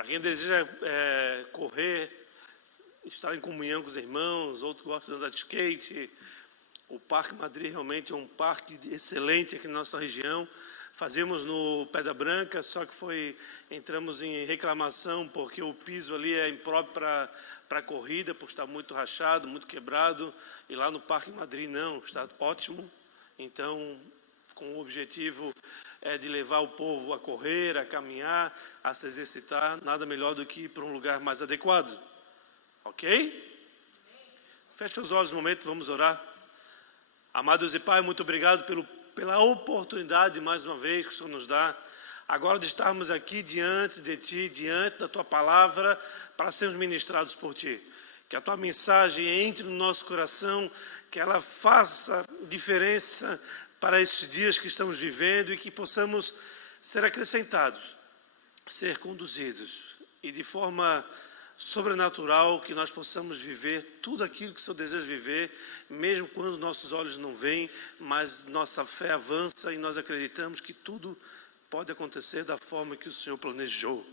Para quem deseja correr, estar em comunhão com os irmãos, outros gostam de andar de skate, o Parque Madrid realmente é um parque excelente aqui na nossa região. Fazíamos no Pedra Branca, só que entramos em reclamação porque o piso ali é impróprio para corrida, porque está muito rachado, muito quebrado, e lá no Parque Madrid não, está ótimo. Então, com o objetivo de levar o povo a correr, a caminhar, a se exercitar, nada melhor do que ir para um lugar mais adequado. Ok? Feche os olhos um momento, vamos orar. Amado Deus e Pai, muito obrigado pela oportunidade, mais uma vez, que o Senhor nos dá, agora de estarmos aqui diante de Ti, diante da Tua Palavra, para sermos ministrados por Ti. Que a Tua mensagem entre no nosso coração, que ela faça diferença para esses dias que estamos vivendo e que possamos ser acrescentados, ser conduzidos e de forma sobrenatural, que nós possamos viver tudo aquilo que o Senhor deseja viver, mesmo quando nossos olhos não veem, mas nossa fé avança e nós acreditamos que tudo pode acontecer da forma que o Senhor planejou.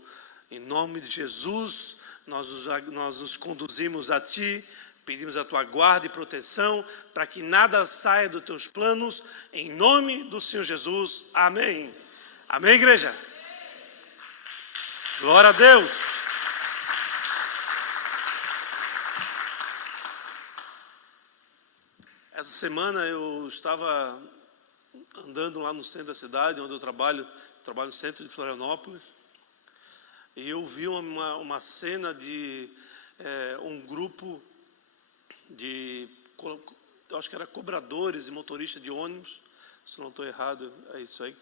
Em nome de Jesus, nós nos conduzimos a Ti, pedimos a Tua guarda e proteção, para que nada saia dos Teus planos, em nome do Senhor Jesus. Amém. Amém, igreja? Glória a Deus. Essa semana eu estava andando lá no centro da cidade, onde eu trabalho no centro de Florianópolis, e eu vi uma cena de um grupo eu acho que era cobradores e motoristas de ônibus, se não estou errado, é isso aí,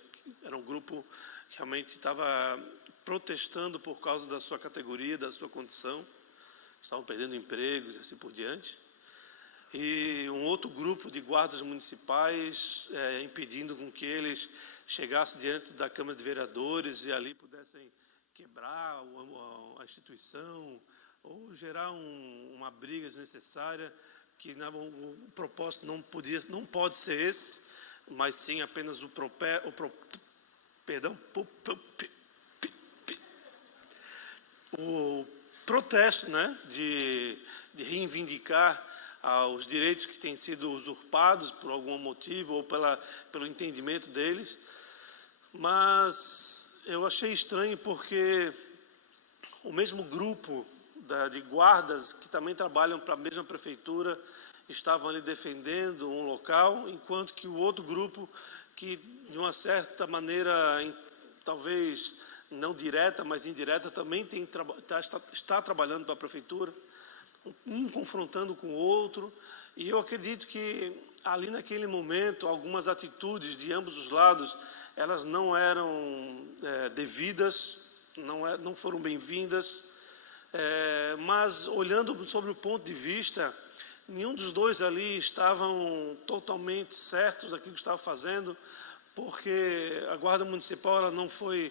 era um grupo que realmente estava protestando por causa da sua categoria, da sua condição, estavam perdendo empregos e assim por diante. E um outro grupo de guardas municipais impedindo com que eles chegassem diante da Câmara de Vereadores e ali pudessem quebrar a instituição ou gerar uma briga desnecessária, que o propósito não pode ser esse, mas sim apenas o protesto, né, de reivindicar os direitos que têm sido usurpados por algum motivo ou pelo entendimento deles. Mas eu achei estranho porque o mesmo grupo de guardas que também trabalham para a mesma prefeitura estavam ali defendendo um local, enquanto que o outro grupo, que de uma certa maneira, talvez não direta, mas indireta, também está trabalhando para a prefeitura, um confrontando com o outro. E eu acredito que ali naquele momento algumas atitudes de ambos os lados, elas não eram devidas, não foram bem-vindas, mas olhando sobre o ponto de vista, nenhum dos dois ali estavam totalmente certos daquilo que estava fazendo, porque a Guarda Municipal ela não foi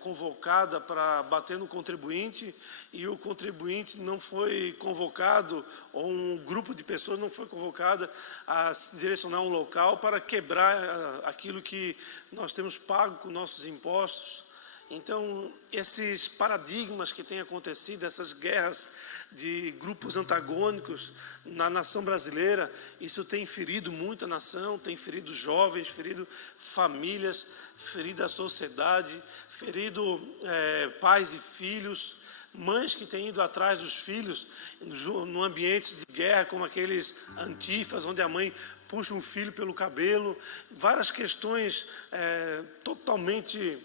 convocada para bater no contribuinte, e o contribuinte não foi convocado, ou um grupo de pessoas não foi convocada a se direcionar a um local para quebrar aquilo que nós temos pago com nossos impostos. Então, esses paradigmas que têm acontecido, essas guerras de grupos antagônicos na nação brasileira, isso tem ferido muito a nação, tem ferido jovens, ferido famílias, ferido a sociedade, ferido pais e filhos, mães que têm ido atrás dos filhos no ambiente de guerra, como aqueles antifas, onde a mãe puxa um filho pelo cabelo, várias questões totalmente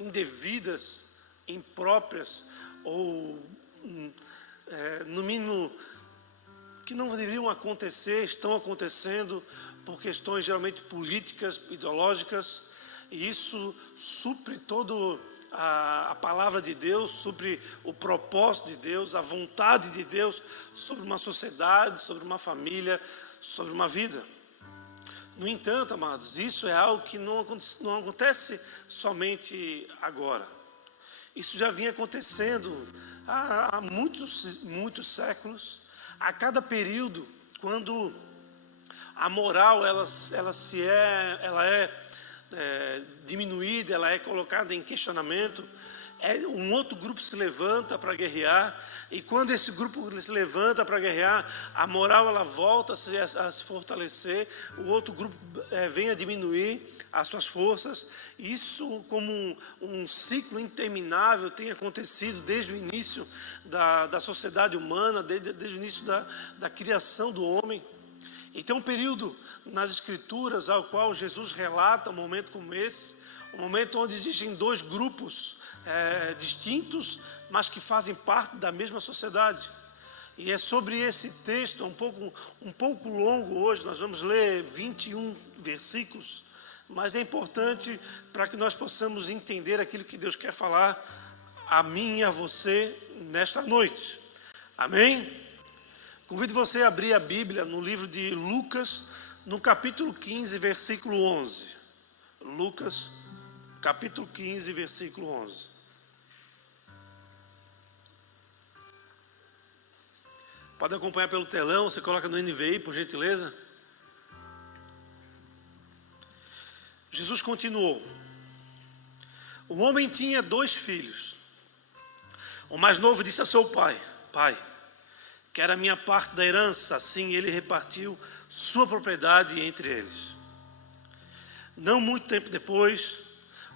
indevidas, impróprias, ou no mínimo que não deveriam acontecer, estão acontecendo por questões geralmente políticas, ideológicas, e isso supre todo a palavra de Deus, supre o propósito de Deus, a vontade de Deus sobre uma sociedade, sobre uma família, sobre uma vida. No entanto, amados, isso é algo que não acontece somente agora. Isso já vinha acontecendo há muitos séculos. A cada período, quando a moral ela é diminuída, ela é colocada em questionamento, um outro grupo se levanta para guerrear, e quando esse grupo se levanta para guerrear, a moral ela volta a se fortalecer, o outro grupo vem a diminuir as suas forças. Isso, como um ciclo interminável, tem acontecido desde o início da sociedade humana, desde o início da criação do homem. E tem um período nas Escrituras ao qual Jesus relata um momento como esse, um momento onde existem dois grupos distintos, mas que fazem parte da mesma sociedade. E é sobre esse texto, um pouco longo hoje, nós vamos ler 21 versículos, mas é importante para que nós possamos entender aquilo que Deus quer falar a mim e a você nesta noite. Amém? Convido você a abrir a Bíblia no livro de Lucas, no capítulo 15, versículo 11. Lucas, capítulo 15, versículo 11. Pode acompanhar pelo telão, você coloca no NVI, por gentileza. Jesus continuou. O homem tinha 2 filhos. O mais novo disse a seu pai: Pai, quero a minha parte da herança. Assim ele repartiu sua propriedade entre eles. Não muito tempo depois,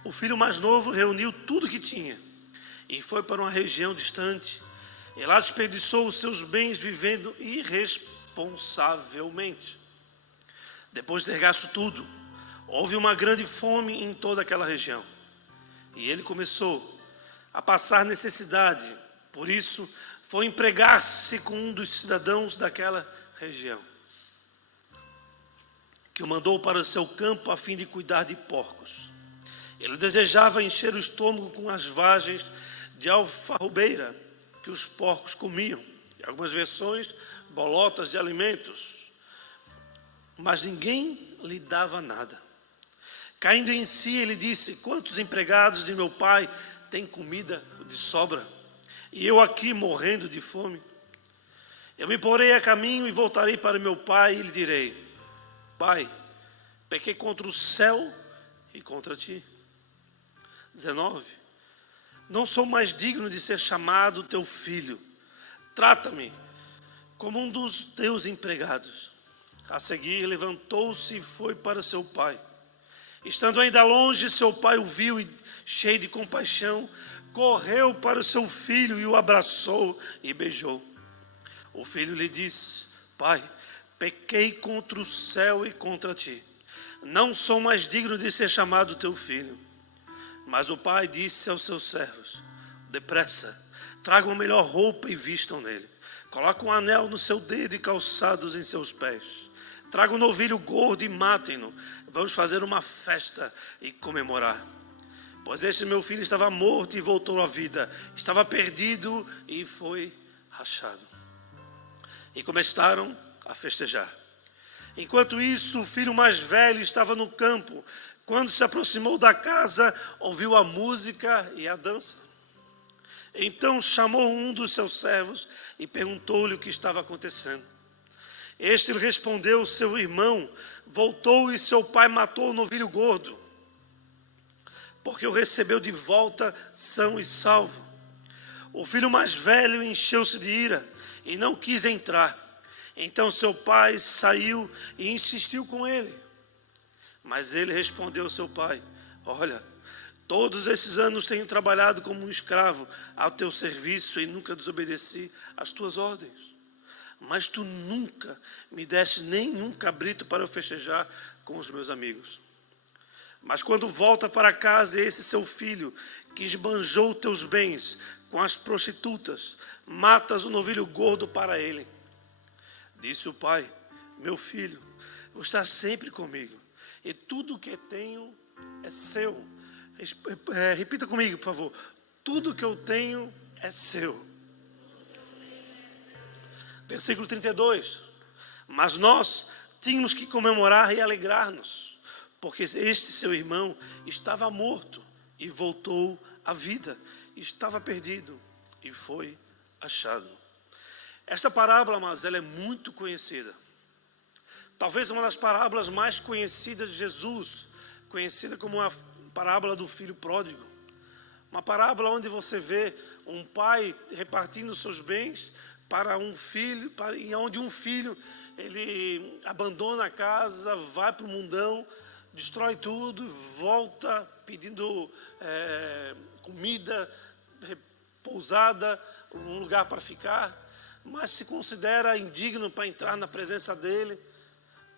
o filho mais novo reuniu tudo que tinha e foi para uma região distante. E lá desperdiçou os seus bens vivendo irresponsavelmente. Depois de ter gasto tudo, houve uma grande fome em toda aquela região. E ele começou a passar necessidade. Por isso, foi empregar-se com um dos cidadãos daquela região, que o mandou para o seu campo a fim de cuidar de porcos. Ele desejava encher o estômago com as vagens de alfarrobeira que os porcos comiam, em algumas versões, bolotas de alimentos, mas ninguém lhe dava nada. Caindo em si, ele disse: quantos empregados de meu pai têm comida de sobra, e eu aqui morrendo de fome? Eu me porei a caminho e voltarei para meu pai e lhe direi: Pai, pequei contra o céu e contra ti. 19. Não sou mais digno de ser chamado teu filho. Trata-me como um dos teus empregados. A seguir, levantou-se e foi para seu pai. Estando ainda longe, seu pai o viu e, cheio de compaixão, correu para o seu filho e o abraçou e beijou. O filho lhe disse: Pai, pequei contra o céu e contra ti. Não sou mais digno de ser chamado teu filho. Mas o pai disse aos seus servos: depressa, tragam a melhor roupa e vistam nele. Coloquem um anel no seu dedo e calçados em seus pés. Tragam um novilho gordo e matem-no. Vamos fazer uma festa e comemorar. Pois este meu filho estava morto e voltou à vida. Estava perdido e foi achado. E começaram a festejar. Enquanto isso, o filho mais velho estava no campo. Quando se aproximou da casa, ouviu a música e a dança. Então chamou um dos seus servos e perguntou-lhe o que estava acontecendo. Este lhe respondeu: seu irmão voltou e seu pai matou o novilho gordo, porque o recebeu de volta são e salvo. O filho mais velho encheu-se de ira e não quis entrar. Então seu pai saiu e insistiu com ele. Mas ele respondeu ao seu pai: olha, todos esses anos tenho trabalhado como um escravo ao teu serviço e nunca desobedeci às tuas ordens. Mas tu nunca me deste nenhum cabrito para eu festejar com os meus amigos. Mas quando volta para casa esse seu filho, que esbanjou teus bens com as prostitutas, matas o novilho gordo para ele. Disse o pai: meu filho, você está sempre comigo, e tudo o que tenho é seu. Repita comigo, por favor. Tudo que eu tenho é seu. Versículo 32. Mas nós tínhamos que comemorar e alegrar-nos, porque este seu irmão estava morto e voltou à vida. Estava perdido e foi achado. Esta parábola, mas ela é muito conhecida. Talvez uma das parábolas mais conhecidas de Jesus, conhecida como a parábola do filho pródigo. Uma parábola onde você vê um pai repartindo seus bens para um filho, e onde um filho ele abandona a casa, vai para o mundão, destrói tudo, volta pedindo comida, pousada, um lugar para ficar, mas se considera indigno para entrar na presença dele.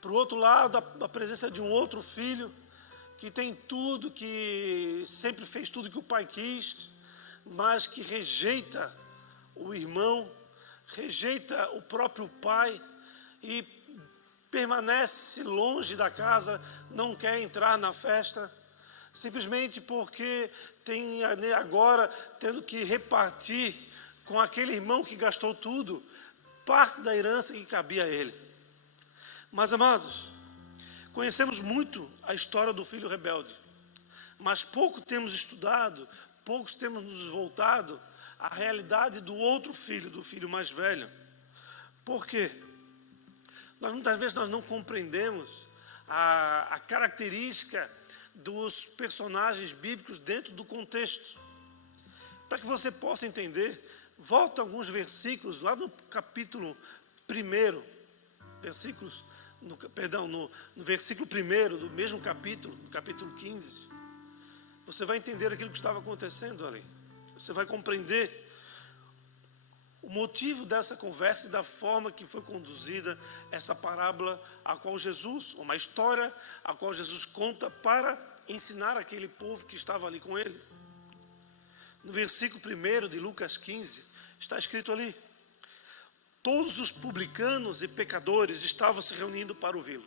Por outro lado, a presença de um outro filho que tem tudo, que sempre fez tudo que o pai quis, mas que rejeita o irmão, rejeita o próprio pai e permanece longe da casa, não quer entrar na festa, simplesmente porque tem agora tendo que repartir com aquele irmão que gastou tudo, parte da herança que cabia a ele. Mas, amados, conhecemos muito a história do filho rebelde, mas pouco temos estudado, poucos temos nos voltado à realidade do outro filho, do filho mais velho. Por quê? Muitas vezes nós não compreendemos a característica dos personagens bíblicos dentro do contexto. Para que você possa entender, volta alguns versículos, lá no capítulo 1, no versículo 1 do mesmo capítulo, no capítulo 15, você vai entender aquilo que estava acontecendo ali. Você vai compreender o motivo dessa conversa e da forma que foi conduzida essa parábola a qual Jesus, uma história a qual Jesus conta para ensinar aquele povo que estava ali com ele. No versículo 1 de Lucas 15, está escrito ali: todos os publicanos e pecadores estavam se reunindo para ouvi-lo.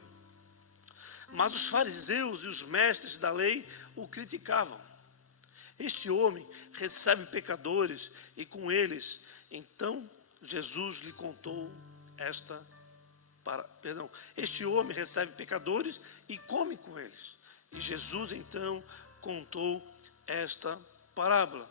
Mas os fariseus e os mestres da lei o criticavam. Este homem recebe pecadores e com eles. Então Jesus lhe contou este homem recebe pecadores e come com eles. E Jesus então contou esta parábola.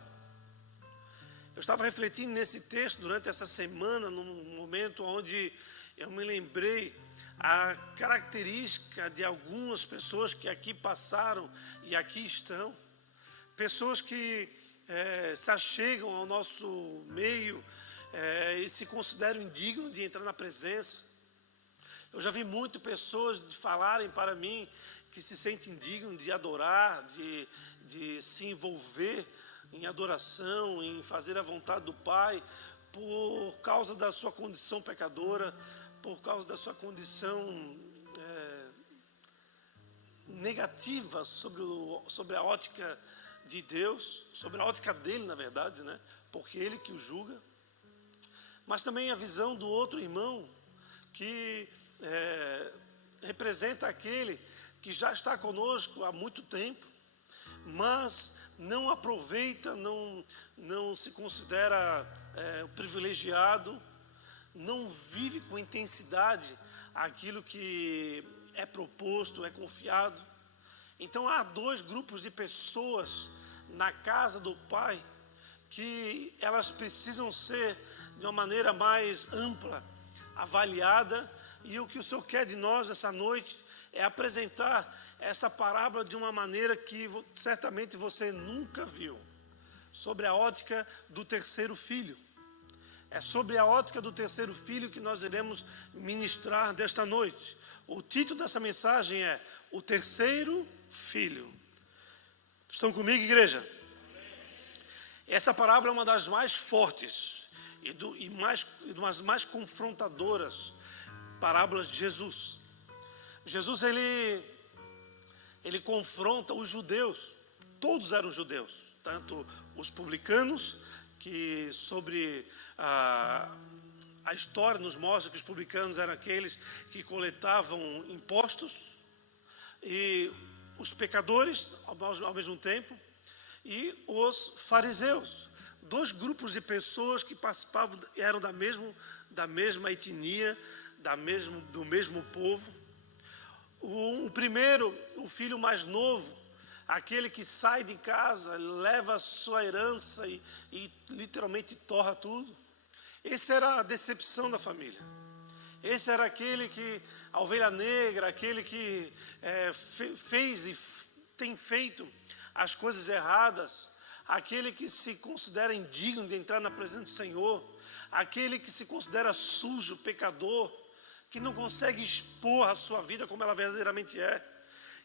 Eu estava refletindo nesse texto durante essa semana, num momento onde eu me lembrei a característica de algumas pessoas que aqui passaram e aqui estão. Pessoas que se achegam ao nosso meio e se consideram indignos de entrar na presença. Eu já vi muitas pessoas falarem para mim que se sentem indignos de adorar, de se envolver em adoração, em fazer a vontade do Pai, por causa da sua condição pecadora, por causa da sua condição negativa sobre a ótica de Deus, sobre a ótica dele, na verdade, né? Porque ele que o julga. Mas também a visão do outro irmão, que representa aquele que já está conosco há muito tempo, mas não aproveita, não se considera privilegiado, não vive com intensidade aquilo que é proposto, é confiado. Então há dois grupos de pessoas na casa do Pai que elas precisam ser de uma maneira mais ampla, avaliada, e o que o Senhor quer de nós essa noite é apresentar essa parábola de uma maneira que certamente você nunca viu, sobre a ótica do terceiro filho. É sobre a ótica do terceiro filho que nós iremos ministrar desta noite. O título dessa mensagem é O Terceiro Filho. Estão comigo, igreja? Essa parábola é uma das mais fortes e das mais confrontadoras parábolas de Jesus. Jesus, ele confronta os judeus, todos eram judeus, tanto os publicanos, que sobre a história nos mostra que os publicanos eram aqueles que coletavam impostos, e os pecadores ao mesmo tempo, e os fariseus, dois grupos de pessoas que participavam, eram da mesma etnia, do mesmo povo. O primeiro, o filho mais novo, aquele que sai de casa, leva a sua herança e literalmente torra tudo. Esse era a decepção da família. Esse era aquele que, a ovelha negra, aquele que fez e tem feito as coisas erradas, aquele que se considera indigno de entrar na presença do Senhor, aquele que se considera sujo, pecador, que não consegue expor a sua vida como ela verdadeiramente é,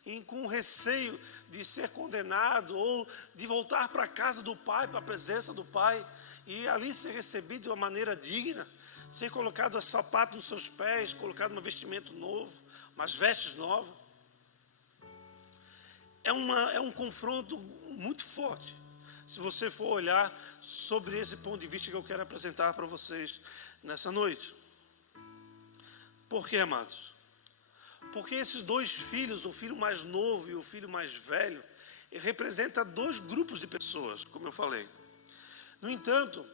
e com receio de ser condenado ou de voltar para a casa do Pai, para a presença do Pai, e ali ser recebido de uma maneira digna, ser colocado a sapato nos seus pés, colocado um vestimento novo, umas vestes novas. É um confronto muito forte, se você for olhar sobre esse ponto de vista que eu quero apresentar para vocês nessa noite. Por quê, amados? Porque esses dois filhos, o filho mais novo e o filho mais velho, ele representa dois grupos de pessoas, como eu falei. No entanto,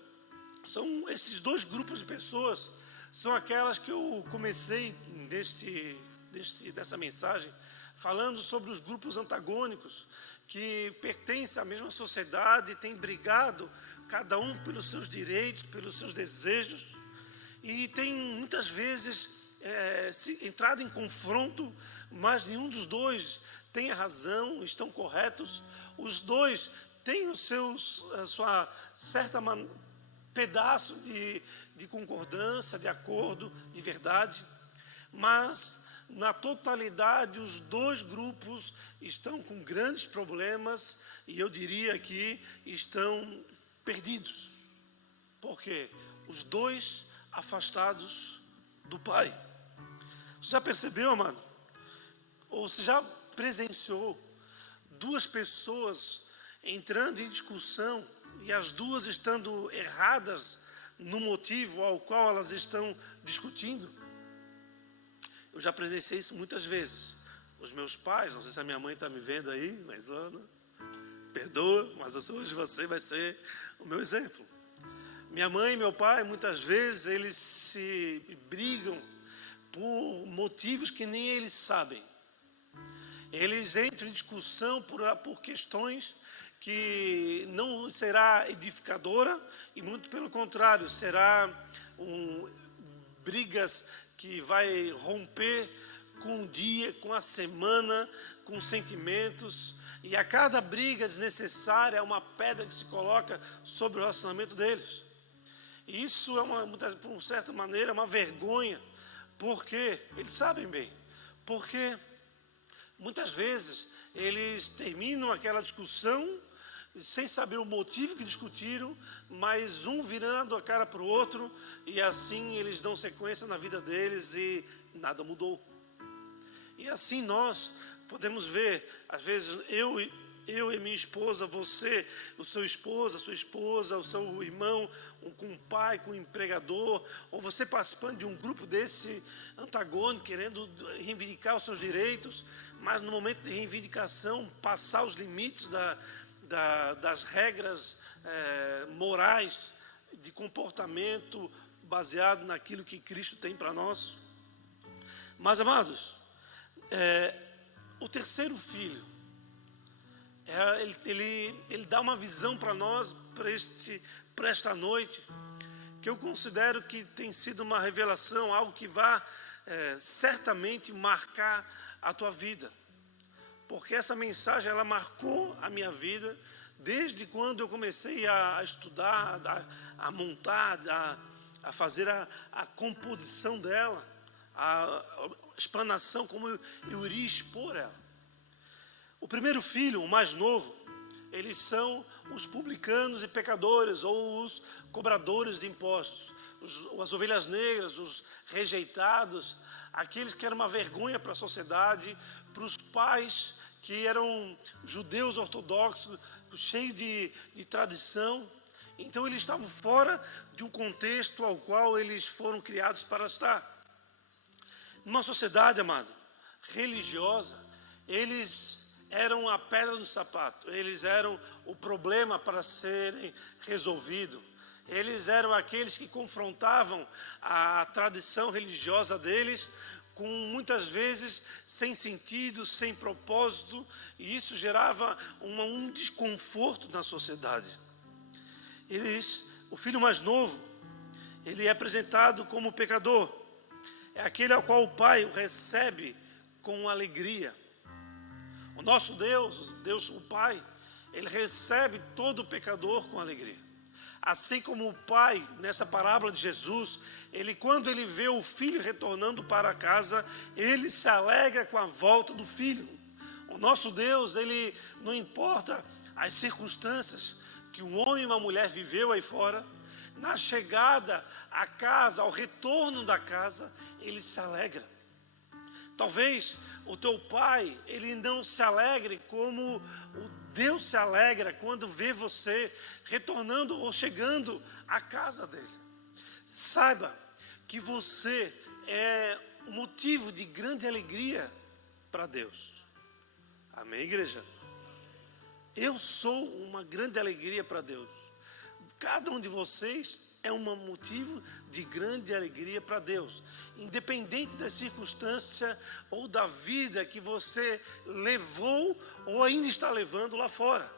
esses dois grupos de pessoas são aquelas que eu comecei dessa mensagem falando sobre os grupos antagônicos que pertencem à mesma sociedade e têm brigado cada um pelos seus direitos, pelos seus desejos, e tem muitas vezes entrado em confronto, mas nenhum dos dois tem a razão, estão corretos. Os dois têm a sua certa pedaço de concordância, de acordo, de verdade, mas na totalidade os dois grupos estão com grandes problemas e eu diria que estão perdidos. Por quê? Os dois afastados do Pai. Você já percebeu, amado? Ou você já presenciou duas pessoas entrando em discussão e as duas estando erradas no motivo ao qual elas estão discutindo? Eu já presenciei isso muitas vezes. Os meus pais, não sei se a minha mãe está me vendo aí, mas Ana, perdoa, mas hoje você vai ser o meu exemplo. Minha mãe e meu pai, muitas vezes, eles se brigam por motivos que nem eles sabem. Eles entram em discussão por questões que não será edificadora e muito pelo contrário, será brigas que vai romper com o dia, com a semana, com sentimentos, e a cada briga desnecessária é uma pedra que se coloca sobre o relacionamento deles. E isso por certa maneira, é uma vergonha, porque eles sabem bem, porque muitas vezes eles terminam aquela discussão sem saber o motivo que discutiram, mas um virando a cara para o outro, e assim eles dão sequência na vida deles e nada mudou. E assim nós podemos ver, às vezes eu e minha esposa, você, o seu esposo, a sua esposa, o seu irmão, com o pai, com o empregador, ou você participando de um grupo desse antagônico, querendo reivindicar os seus direitos, mas no momento de reivindicação, passar os limites das regras morais, de comportamento baseado naquilo que Cristo tem para nós. Mas, amados, o terceiro filho, ele dá uma visão para nós, para esta noite, que eu considero que tem sido uma revelação, algo que vai certamente marcar a tua vida. Porque essa mensagem, ela marcou a minha vida desde quando eu comecei a estudar, a montar, a fazer a composição dela, a explanação, como eu iria expor ela. O primeiro filho, o mais novo, eles são os publicanos e pecadores, ou os cobradores de impostos, as ovelhas negras, os rejeitados, aqueles que eram uma vergonha para a sociedade, para os pais que eram judeus ortodoxos, cheios de tradição. Então eles estavam fora de um contexto ao qual eles foram criados para estar. Numa sociedade, amado, religiosa, eles eram a pedra no sapato, eles eram o problema para serem resolvido. Eles eram aqueles que confrontavam a tradição religiosa deles, com muitas vezes sem sentido, sem propósito, e isso gerava um desconforto na sociedade. O filho mais novo, ele é apresentado como pecador, é aquele ao qual o pai o recebe com alegria. O nosso Deus, o Pai, ele recebe todo pecador com alegria. Assim como o pai, nessa parábola de Jesus, quando ele vê o filho retornando para casa, ele se alegra com a volta do filho. O nosso Deus, ele não importa as circunstâncias que um homem e uma mulher viveu aí fora, na chegada à casa, ao retorno da casa, ele se alegra. Talvez o teu pai, ele não se alegre como o Deus se alegra quando vê você retornando ou chegando à casa dele. Saiba que você é um motivo de grande alegria para Deus. Amém, igreja? Eu sou uma grande alegria para Deus. Cada um de vocês é um motivo de grande alegria para Deus, independente da circunstância ou da vida que você levou ou ainda está levando lá fora.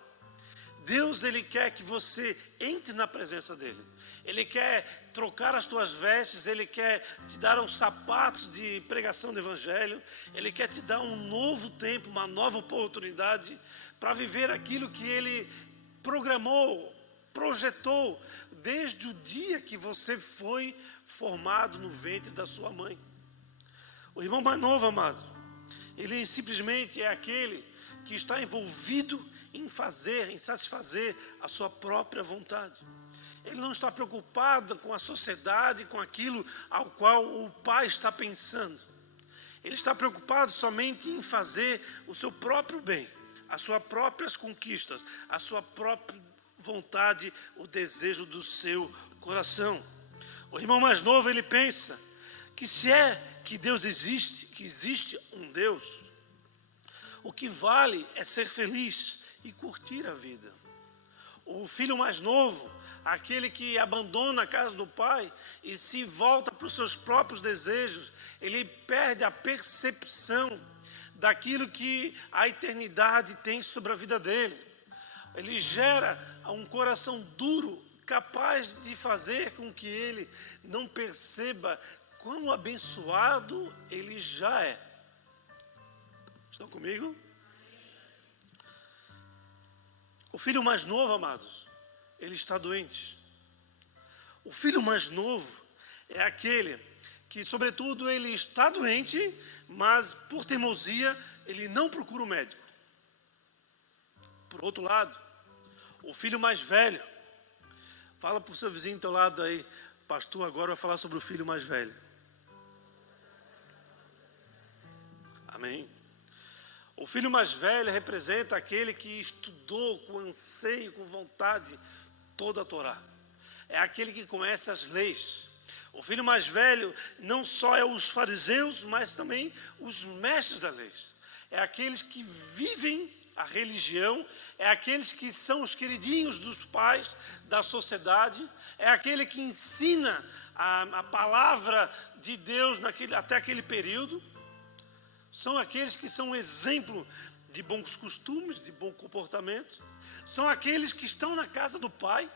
Deus, ele quer que você entre na presença dele. Ele quer trocar as tuas vestes, ele quer te dar uns sapatos de pregação do evangelho, ele quer te dar um novo tempo, uma nova oportunidade para viver aquilo que ele programou, projetou desde o dia que você foi formado no ventre da sua mãe. O irmão mais novo, amado, ele simplesmente é aquele que está envolvido em satisfazer a sua própria vontade. Ele não está preocupado com a sociedade, com aquilo ao qual o pai está pensando. Ele está preocupado somente em fazer o seu próprio bem, as suas próprias conquistas, a sua própria vontade, o desejo do seu coração. O irmão mais novo, ele pensa que se é que Deus existe, que existe um Deus, o que vale é ser feliz e curtir a vida. O filho mais novo, aquele que abandona a casa do pai e se volta para os seus próprios desejos, ele perde a percepção daquilo que a eternidade tem sobre a vida dele. Ele gera um coração duro, capaz de fazer com que ele não perceba quão abençoado ele já é. Estão comigo? O filho mais novo, amados, ele está doente. O filho mais novo é aquele que, sobretudo, ele está doente, mas por teimosia ele não procura o médico. Por outro lado, o filho mais velho, fala para o seu vizinho do teu lado aí, pastor, agora vai falar sobre o filho mais velho. Amém? O filho mais velho representa aquele que estudou com anseio, com vontade, toda a Torá. É aquele que conhece as leis. O filho mais velho não só é os fariseus, mas também os mestres da lei. É aqueles que vivem a religião, é aqueles que são os queridinhos dos pais, da sociedade, é aquele que ensina a palavra de Deus até aquele período. São aqueles que são um exemplo de bons costumes, de bom comportamento. São aqueles que estão na casa do Pai,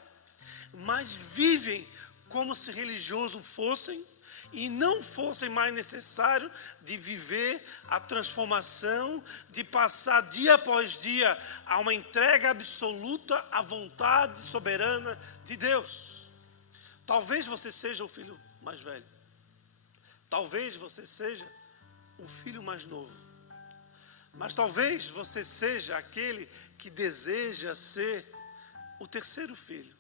mas vivem como se religiosos fossem e não fossem mais necessário de viver a transformação, de passar dia após dia a uma entrega absoluta à vontade soberana de Deus. Talvez você seja o filho mais velho. Talvez você seja o filho mais novo. Mas talvez você seja aquele que deseja ser o terceiro filho.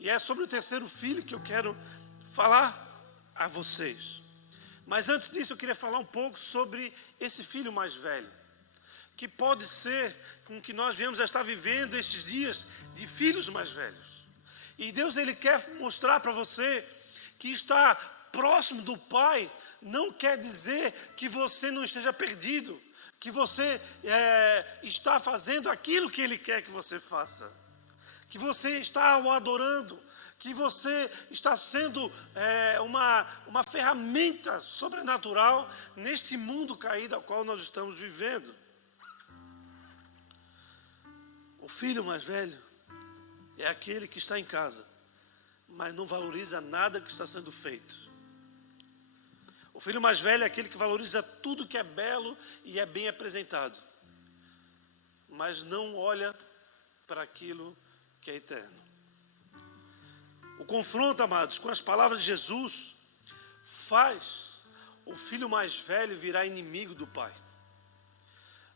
E é sobre o terceiro filho que eu quero falar a vocês. Mas antes disso eu queria falar um pouco sobre esse filho mais velho, que pode ser com que nós viemos a estar vivendo estes dias de filhos mais velhos. E Deus, ele quer mostrar para você que estar próximo do Pai não quer dizer que você não esteja perdido, que você está fazendo aquilo que Ele quer que você faça, que você está o adorando, que você está sendo uma ferramenta sobrenatural neste mundo caído ao qual nós estamos vivendo. O filho mais velho é aquele que está em casa, mas não valoriza nada que está sendo feito. O filho mais velho é aquele que valoriza tudo que é belo e é bem apresentado, mas não olha para aquilo que é eterno. O confronto, amados, com as palavras de Jesus faz o filho mais velho virar inimigo do pai.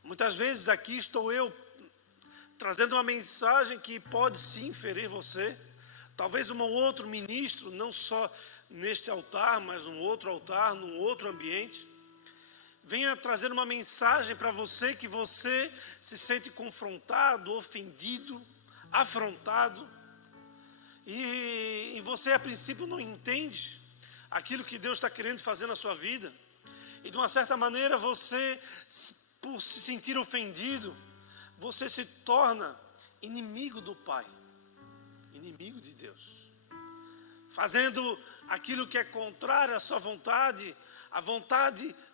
Muitas vezes aqui estou eu trazendo uma mensagem que pode sim ferir você. Talvez um outro ministro, não só neste altar, mas num outro altar, num outro ambiente, venha trazer uma mensagem para você que você se sente confrontado, ofendido, afrontado, e você a princípio não entende aquilo que Deus está querendo fazer na sua vida, e de uma certa maneira você, por se sentir ofendido, você se torna inimigo do Pai, inimigo de Deus, fazendo aquilo que é contrário à sua vontade,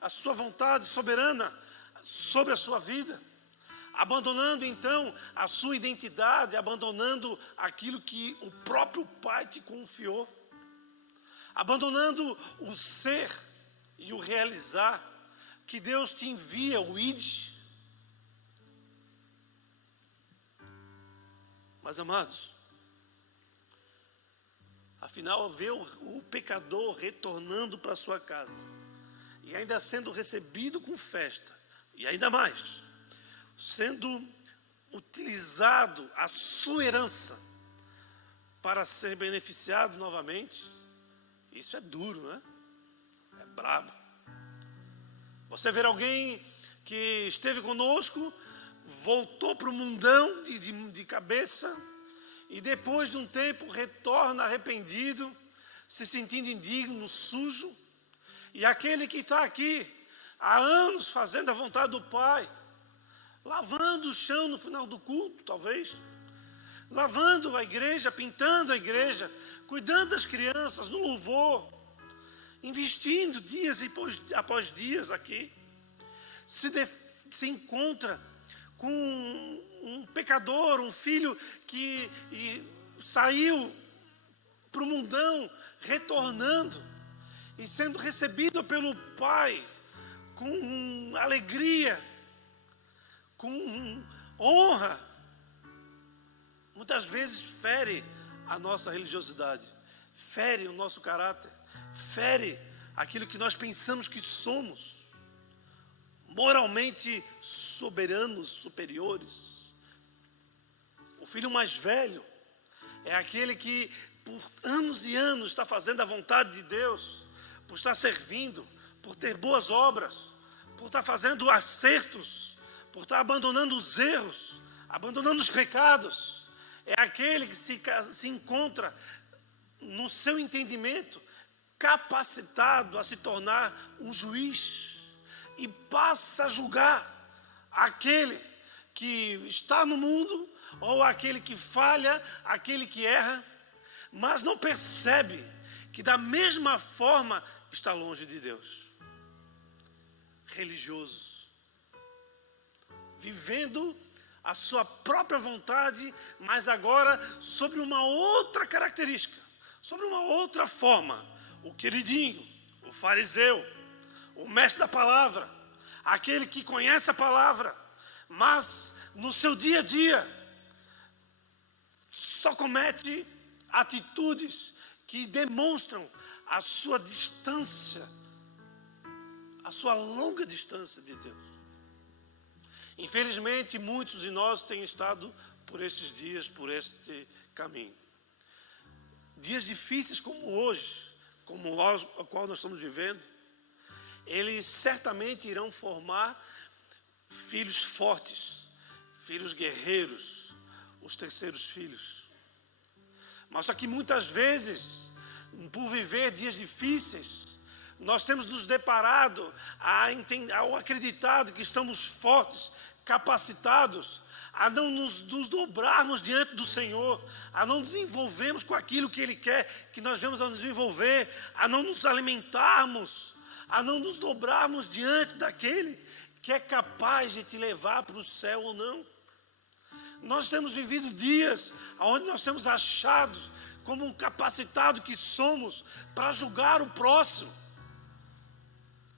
a sua vontade soberana sobre a sua vida, abandonando então a sua identidade, abandonando aquilo que o próprio Pai te confiou, abandonando o ser e o realizar que Deus te envia, o ide. Mas, amados, afinal, ver o pecador retornando para sua casa e ainda sendo recebido com festa, e ainda mais, sendo utilizado a sua herança para ser beneficiado novamente, isso é duro, né? É brabo. Você ver alguém que esteve conosco, voltou para o mundão de cabeça, e depois de um tempo retorna arrependido, se sentindo indigno, sujo, e aquele que está aqui há anos fazendo a vontade do Pai, lavando o chão no final do culto, talvez, lavando a igreja, pintando a igreja, cuidando das crianças, no louvor, investindo dias após dias aqui, se encontra com um pecador, um filho que saiu para o mundão, retornando e sendo recebido pelo Pai com alegria, com honra. Muitas vezes fere a nossa religiosidade, fere o nosso caráter, fere aquilo que nós pensamos que somos, moralmente soberanos, superiores. O filho mais velho é aquele que por anos e anos está fazendo a vontade de Deus, por estar servindo, por ter boas obras, por estar fazendo acertos, por estar abandonando os erros, abandonando os pecados. É aquele que se encontra no seu entendimento capacitado a se tornar um juiz e passa a julgar aquele que está no mundo ou aquele que falha, aquele que erra, mas não percebe que da mesma forma está longe de Deus. Religioso, vivendo a sua própria vontade, mas agora sobre uma outra característica, sobre uma outra forma. O queridinho, o fariseu, o mestre da palavra, aquele que conhece a palavra, mas no seu dia a dia só comete atitudes que demonstram a sua distância, a sua longa distância de Deus. Infelizmente, muitos de nós têm estado por estes dias, por este caminho. Dias difíceis como hoje, como o qual nós estamos vivendo, eles certamente irão formar filhos fortes, filhos guerreiros, os terceiros filhos. Mas só que muitas vezes, por viver dias difíceis, nós temos nos deparado ao acreditado que estamos fortes, capacitados, a não nos dobrarmos diante do Senhor, a não nos envolvermos com aquilo que Ele quer que nós venhamos a nos envolver, a não nos alimentarmos, a não nos dobrarmos diante daquele que é capaz de te levar para o céu ou não. Nós temos vivido dias onde nós temos achado, como um capacitado que somos, para julgar o próximo,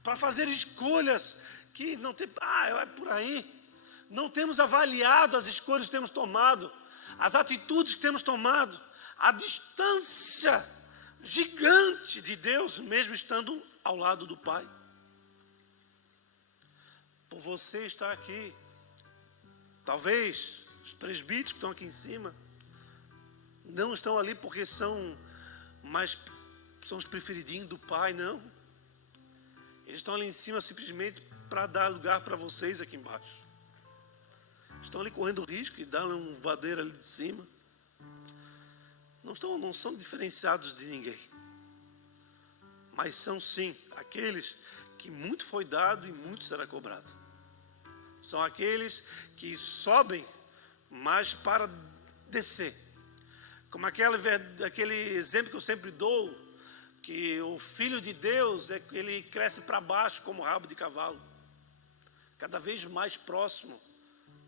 para fazer escolhas que não tem, é por aí. Não temos avaliado as escolhas que temos tomado, as atitudes que temos tomado, a distância gigante de Deus, mesmo estando ao lado do Pai. Por você estar aqui, talvez os presbíteros que estão aqui em cima não estão ali porque são os preferidinhos do Pai, não. Eles estão ali em cima simplesmente para dar lugar para vocês aqui embaixo. Estão ali correndo risco e dando um vadeiro ali de cima. Não são diferenciados de ninguém. Mas são sim aqueles que muito foi dado e muito será cobrado. São aqueles que sobem, mas para descer. Como aquele exemplo que eu sempre dou, que o Filho de Deus, ele cresce para baixo como rabo de cavalo. Cada vez mais próximo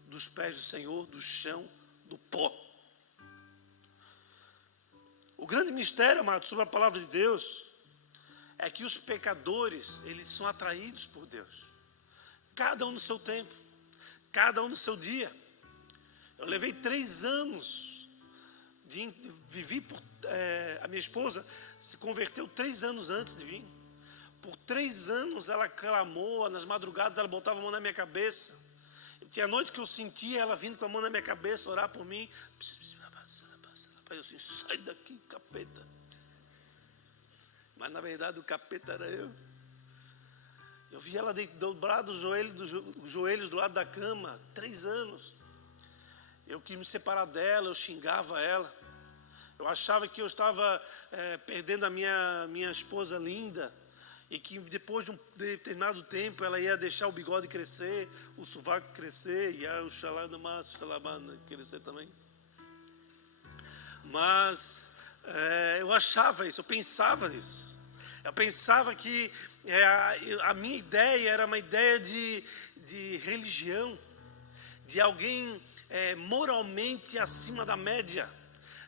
dos pés do Senhor, do chão, do pó. O grande mistério, amado, sobre a palavra de Deus, é que os pecadores, eles são atraídos por Deus. Cada um no seu tempo, cada um no seu dia. Eu levei 3 anos, a minha esposa se converteu 3 anos antes de vir. Por 3 anos ela clamou, nas madrugadas ela botava a mão na minha cabeça. Tinha noite que eu sentia ela vindo com a mão na minha cabeça, orar por mim. Eu assim, sai daqui, capeta. Mas na verdade o capeta era eu. Eu vi ela dobrar os joelhos do lado da cama, 3 anos. Eu quis me separar dela, eu xingava ela. Eu achava que eu estava perdendo a minha esposa linda. E que depois de um determinado tempo ela ia deixar o bigode crescer, o sovaco crescer, e o xalamana crescer também. Mas eu achava isso, eu pensava nisso. Eu pensava que a minha ideia era uma ideia de religião, de alguém moralmente acima da média,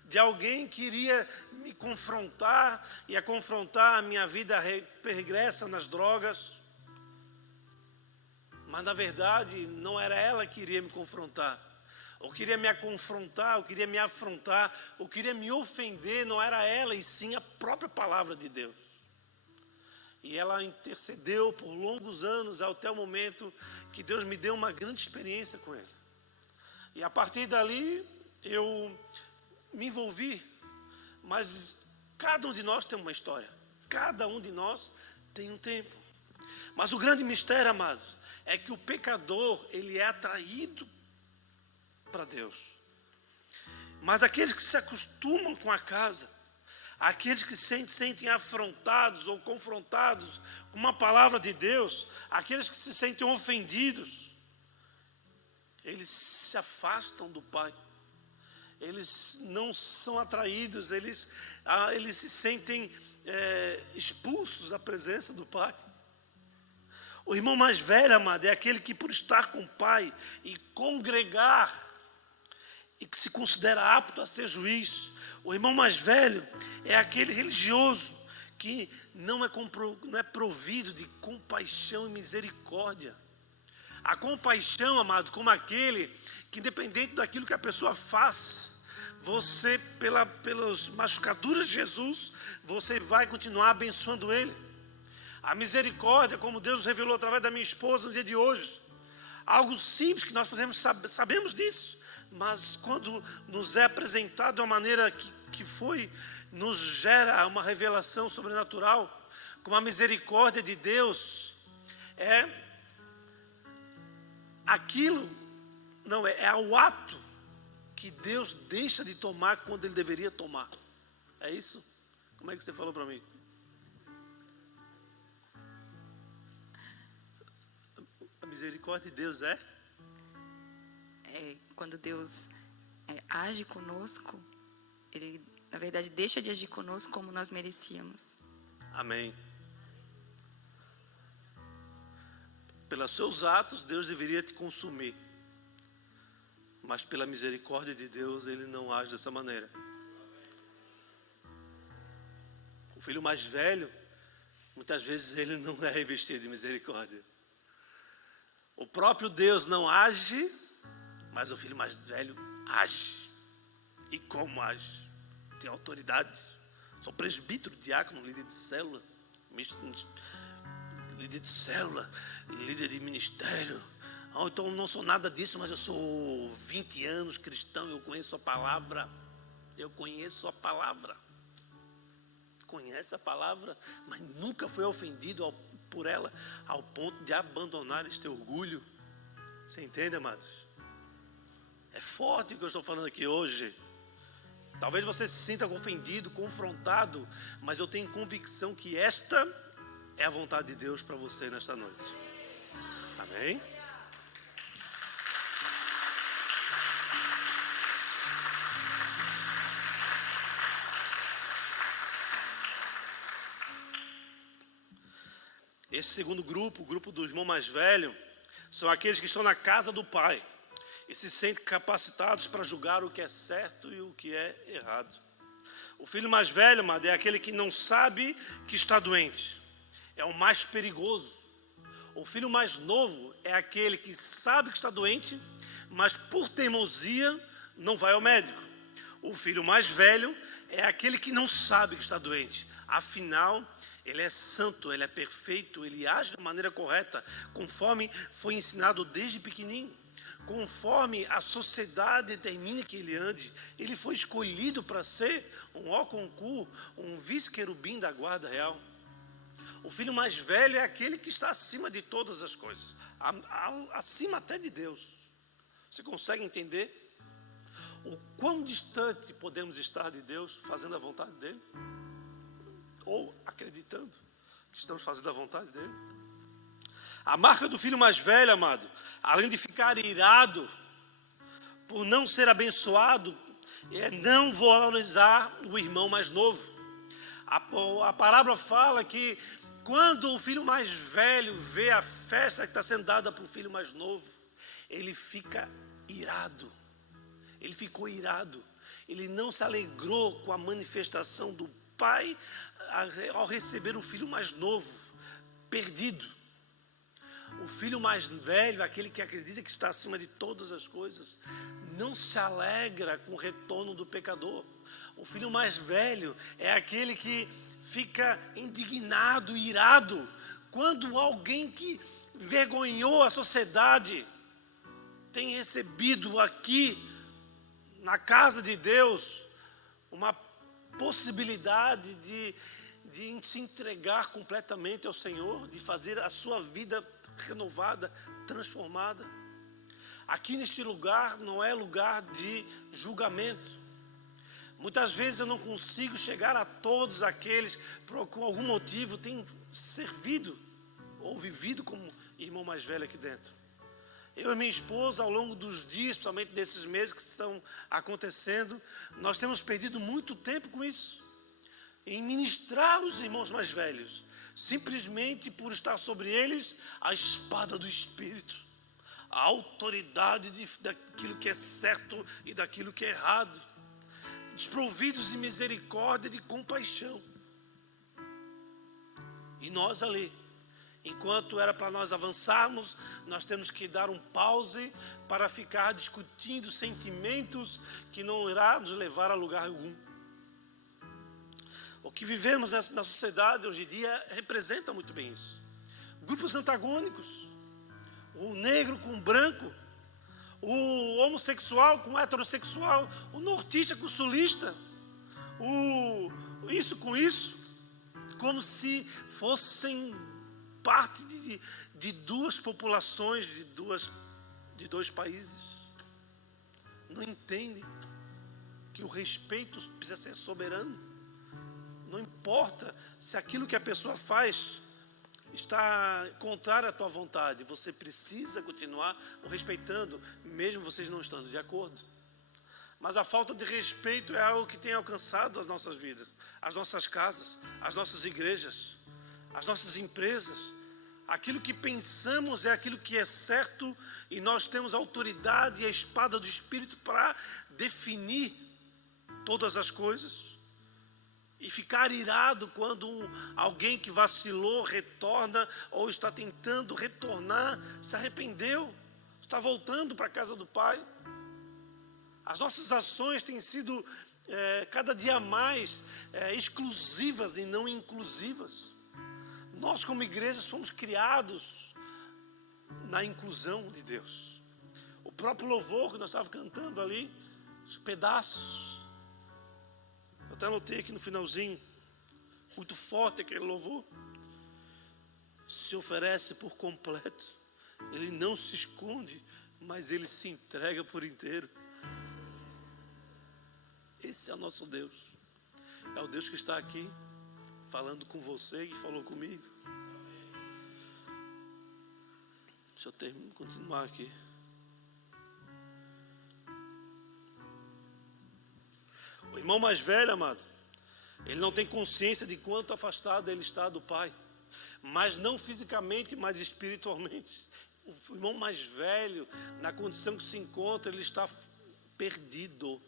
de alguém que iria me confrontar, ia confrontar a minha vida regressa nas drogas. Mas na verdade não era ela que iria me confrontar, ou queria me confrontar, ou queria me afrontar, ou queria me ofender. Não era ela, e sim a própria palavra de Deus. E ela intercedeu por longos anos, até o momento que Deus me deu uma grande experiência com ele. E a partir dali eu me envolvi. Mas cada um de nós tem uma história, cada um de nós tem um tempo. Mas o grande mistério, amados, é que o pecador, ele é atraído para Deus. Mas aqueles que se acostumam com a casa, aqueles que se sentem afrontados ou confrontados com uma palavra de Deus, aqueles que se sentem ofendidos, eles se afastam do Pai. Eles não são atraídos, eles se sentem expulsos da presença do Pai. O irmão mais velho, amado, é aquele que por estar com o Pai e congregar, e que se considera apto a ser juiz. O irmão mais velho é aquele religioso que não é provido de compaixão e misericórdia. A compaixão, amado, como aquele que, independente daquilo que a pessoa faz, você, pelas machucaduras de Jesus, você vai continuar abençoando ele. A misericórdia, como Deus revelou através da minha esposa no dia de hoje, algo simples que nós sabemos disso, mas quando nos é apresentado de uma maneira que nos gera uma revelação sobrenatural, como a misericórdia de Deus é aquilo, não é o ato que Deus deixa de tomar quando Ele deveria tomar. É isso? Como é que você falou para mim? A misericórdia de Deus é quando Deus age conosco, Ele, na verdade, deixa de agir conosco como nós merecíamos. Amém. Pelos seus atos, Deus deveria te consumir. Mas pela misericórdia de Deus, Ele não age dessa maneira. O filho mais velho, muitas vezes ele não é revestido de misericórdia. O próprio Deus não age, mas o filho mais velho age. e como age. Tem autoridade. Sou presbítero, diácono, líder de célula, líder de ministério. Então não sou nada disso, mas eu sou 20 anos cristão, eu conheço a palavra. Conhece a palavra, mas nunca foi ofendido por ela, ao ponto de abandonar este orgulho. Você entende, amados? É forte o que eu estou falando aqui hoje. Talvez você se sinta ofendido, confrontado, mas eu tenho convicção que esta é a vontade de Deus para você nesta noite. Amém? Esse segundo grupo, o grupo do irmão mais velho, são aqueles que estão na casa do Pai e se sentem capacitados para julgar o que é certo e o que é errado. O filho mais velho, amado, é aquele que não sabe que está doente. É o mais perigoso. O filho mais novo é aquele que sabe que está doente, mas por teimosia não vai ao médico. O filho mais velho é aquele que não sabe que está doente. Afinal, ele é santo, ele é perfeito, ele age da maneira correta, conforme foi ensinado desde pequenininho. Conforme a sociedade determina que ele ande, ele foi escolhido para ser um ó-concurso, um vice-querubim da guarda real. O filho mais velho é aquele que está acima de todas as coisas, acima até de Deus. Você consegue entender o quão distante podemos estar de Deus, fazendo a vontade dele? Ou acreditando que estamos fazendo a vontade dele? A marca do filho mais velho, amado, além de ficar irado por não ser abençoado, é não valorizar o irmão mais novo. A parábola fala que quando o filho mais velho vê a festa que está sendo dada para o filho mais novo, ele fica irado. Ele ficou irado. Ele não se alegrou com a manifestação do pai ao receber o filho mais novo, perdido. O filho mais velho, aquele que acredita que está acima de todas as coisas, não se alegra com o retorno do pecador. O filho mais velho é aquele que fica indignado, irado, quando alguém que vergonhou a sociedade tem recebido aqui, na casa de Deus, uma possibilidade de se entregar completamente ao Senhor, de fazer a sua vida renovada, transformada. Aqui neste lugar não é lugar de julgamento. Muitas vezes eu não consigo chegar a todos aqueles que por algum motivo têm servido ou vivido como irmão mais velho aqui dentro. Eu e minha esposa, ao longo dos dias, principalmente desses meses que estão acontecendo, nós temos perdido muito tempo com isso, em ministrar os irmãos mais velhos, simplesmente por estar sobre eles a espada do Espírito, a autoridade daquilo que é certo e daquilo que é errado, desprovidos de misericórdia e de compaixão. E nós ali, enquanto era para nós avançarmos, nós temos que dar um pause para ficar discutindo sentimentos que não irá nos levar a lugar algum. O que vivemos na sociedade hoje em dia representa muito bem isso. Grupos antagônicos, o negro com o branco, o homossexual com o heterossexual, o nortista com o sulista, isso com isso, como se fossem parte de duas populações, de dois países. Não entendem que o respeito precisa ser soberano. Não importa se aquilo que a pessoa faz está contrário à tua vontade, você precisa continuar o respeitando, mesmo vocês não estando de acordo. Mas a falta de respeito é algo que tem alcançado as nossas vidas, as nossas casas, as nossas igrejas, as nossas empresas. Aquilo que pensamos é aquilo que é certo e nós temos a autoridade e a espada do Espírito para definir todas as coisas. E ficar irado quando alguém que vacilou retorna ou está tentando retornar, se arrependeu, está voltando para a casa do Pai. As nossas ações têm sido cada dia mais exclusivas e não inclusivas. Nós, como igreja, fomos criados na inclusão de Deus. O próprio louvor que nós estávamos cantando ali, os pedaços. Eu até anotei aqui no finalzinho, muito forte aquele louvor. Se oferece por completo. Ele não se esconde, mas ele se entrega por inteiro. Esse é o nosso Deus. É o Deus que está aqui falando com você e falou comigo. Deixa eu continuar aqui. O irmão mais velho, amado, ele não tem consciência de quanto afastado ele está do Pai. Mas não fisicamente, mas espiritualmente. O irmão mais velho, na condição que se encontra, ele está perdido.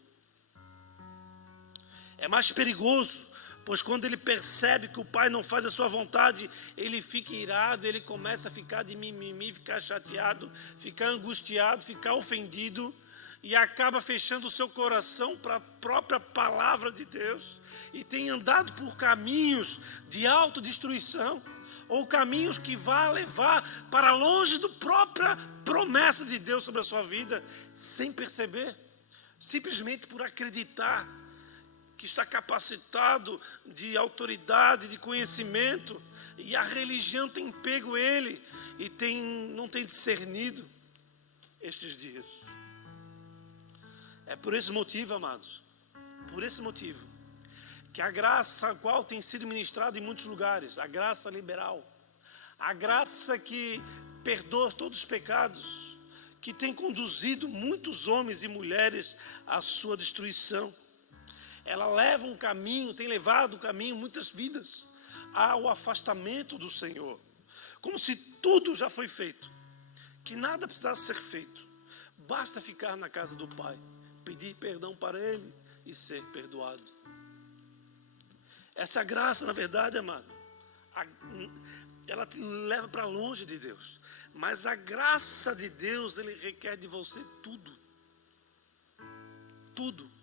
É mais perigoso, pois quando ele percebe que o pai não faz a sua vontade, ele fica irado, ele começa a ficar de mimimi, ficar chateado, ficar angustiado, ficar ofendido, e acaba fechando o seu coração para a própria palavra de Deus, e tem andado por caminhos de autodestruição, ou caminhos que vão levar para longe da própria promessa de Deus sobre a sua vida, sem perceber, simplesmente por acreditar que está capacitado de autoridade, de conhecimento, e a religião tem pego ele e não tem discernido estes dias. É por esse motivo, amados, por esse motivo, que a graça a qual tem sido ministrada em muitos lugares, a graça liberal, a graça que perdoa todos os pecados, que tem conduzido muitos homens e mulheres à sua destruição, ela leva um caminho, tem levado o caminho, muitas vidas, ao afastamento do Senhor. Como se tudo já foi feito, que nada precisasse ser feito. Basta ficar na casa do Pai, pedir perdão para Ele e ser perdoado. Essa graça, na verdade, amado, ela te leva para longe de Deus. Mas a graça de Deus, Ele requer de você tudo. Tudo.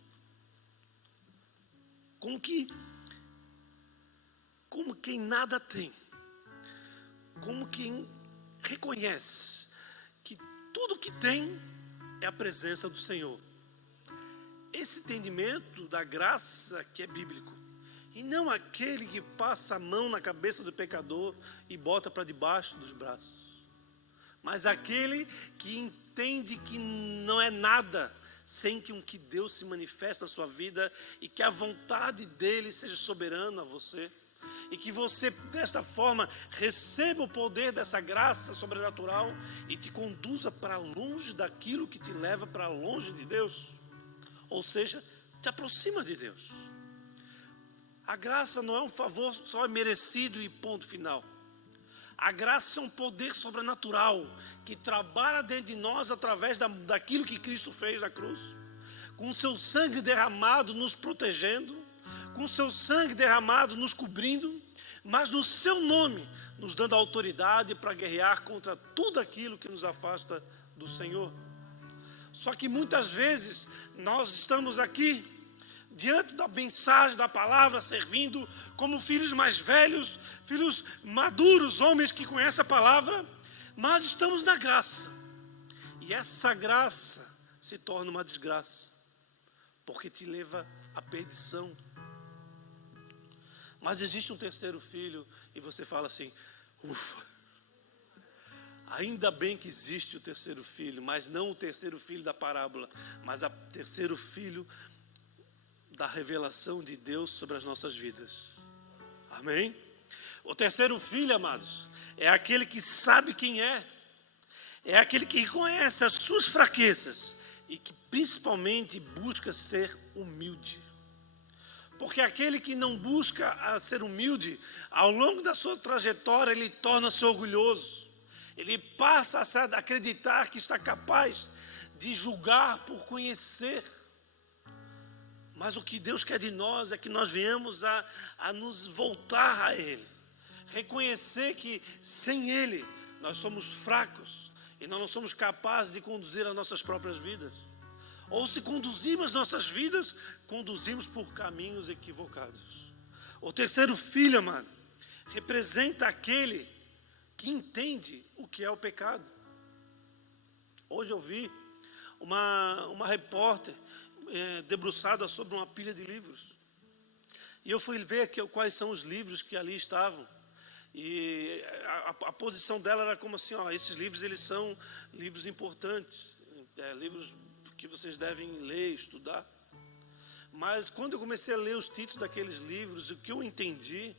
Como quem nada tem, como quem reconhece que tudo que tem é a presença do Senhor. Esse entendimento da graça que é bíblico, e não aquele que passa a mão na cabeça do pecador e bota para debaixo dos braços, mas aquele que entende que não é nada sem que Deus se manifeste na sua vida e que a vontade dele seja soberana a você, e que você desta forma receba o poder dessa graça sobrenatural e te conduza para longe daquilo que te leva para longe de Deus, ou seja, te aproxima de Deus. A graça não é um favor só merecido e ponto final. A graça é um poder sobrenatural que trabalha dentro de nós através daquilo que Cristo fez na cruz, com o seu sangue derramado nos protegendo, com o seu sangue derramado nos cobrindo, mas no seu nome nos dando autoridade para guerrear contra tudo aquilo que nos afasta do Senhor. Só que muitas vezes nós estamos aqui diante da mensagem, da palavra, servindo como filhos mais velhos, filhos maduros, homens que conhecem a palavra, mas estamos na graça. E essa graça se torna uma desgraça, porque te leva à perdição. Mas existe um terceiro filho, e você fala assim, ufa, ainda bem que existe o terceiro filho, mas não o terceiro filho da parábola, mas o terceiro filho da revelação de Deus sobre as nossas vidas. Amém? O terceiro filho, amados, é aquele que sabe quem é aquele que reconhece as suas fraquezas e que principalmente busca ser humilde. Porque aquele que não busca ser humilde, ao longo da sua trajetória, ele torna-se orgulhoso. Ele passa a acreditar que está capaz de julgar por conhecer. Mas o que Deus quer de nós é que nós venhamos a nos voltar a Ele. Reconhecer que sem Ele nós somos fracos e nós não somos capazes de conduzir as nossas próprias vidas. Ou se conduzimos nossas vidas, conduzimos por caminhos equivocados. O terceiro filho, amado, representa aquele que entende o que é o pecado. Hoje eu vi uma repórter debruçada sobre uma pilha de livros. E eu fui ver quais são os livros que ali estavam. E a posição dela era como assim, esses livros eles são livros importantes, livros que vocês devem ler, estudar. Mas quando eu comecei a ler os títulos daqueles livros, o que eu entendi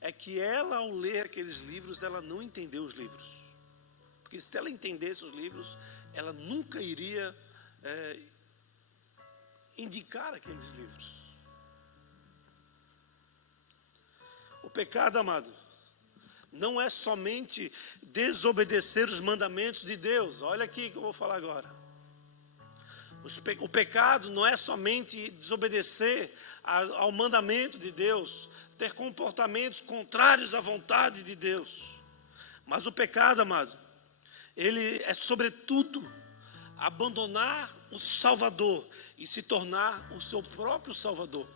é que ela, ao ler aqueles livros, ela não entendeu os livros. Porque se ela entendesse os livros, ela nunca iria indicar aqueles livros. O pecado, amado, não é somente desobedecer os mandamentos de Deus. Olha aqui que eu vou falar agora. O pecado não é somente desobedecer ao mandamento de Deus, ter comportamentos contrários à vontade de Deus. Mas o pecado, amado, ele é sobretudo abandonar o Salvador e se tornar o seu próprio Salvador.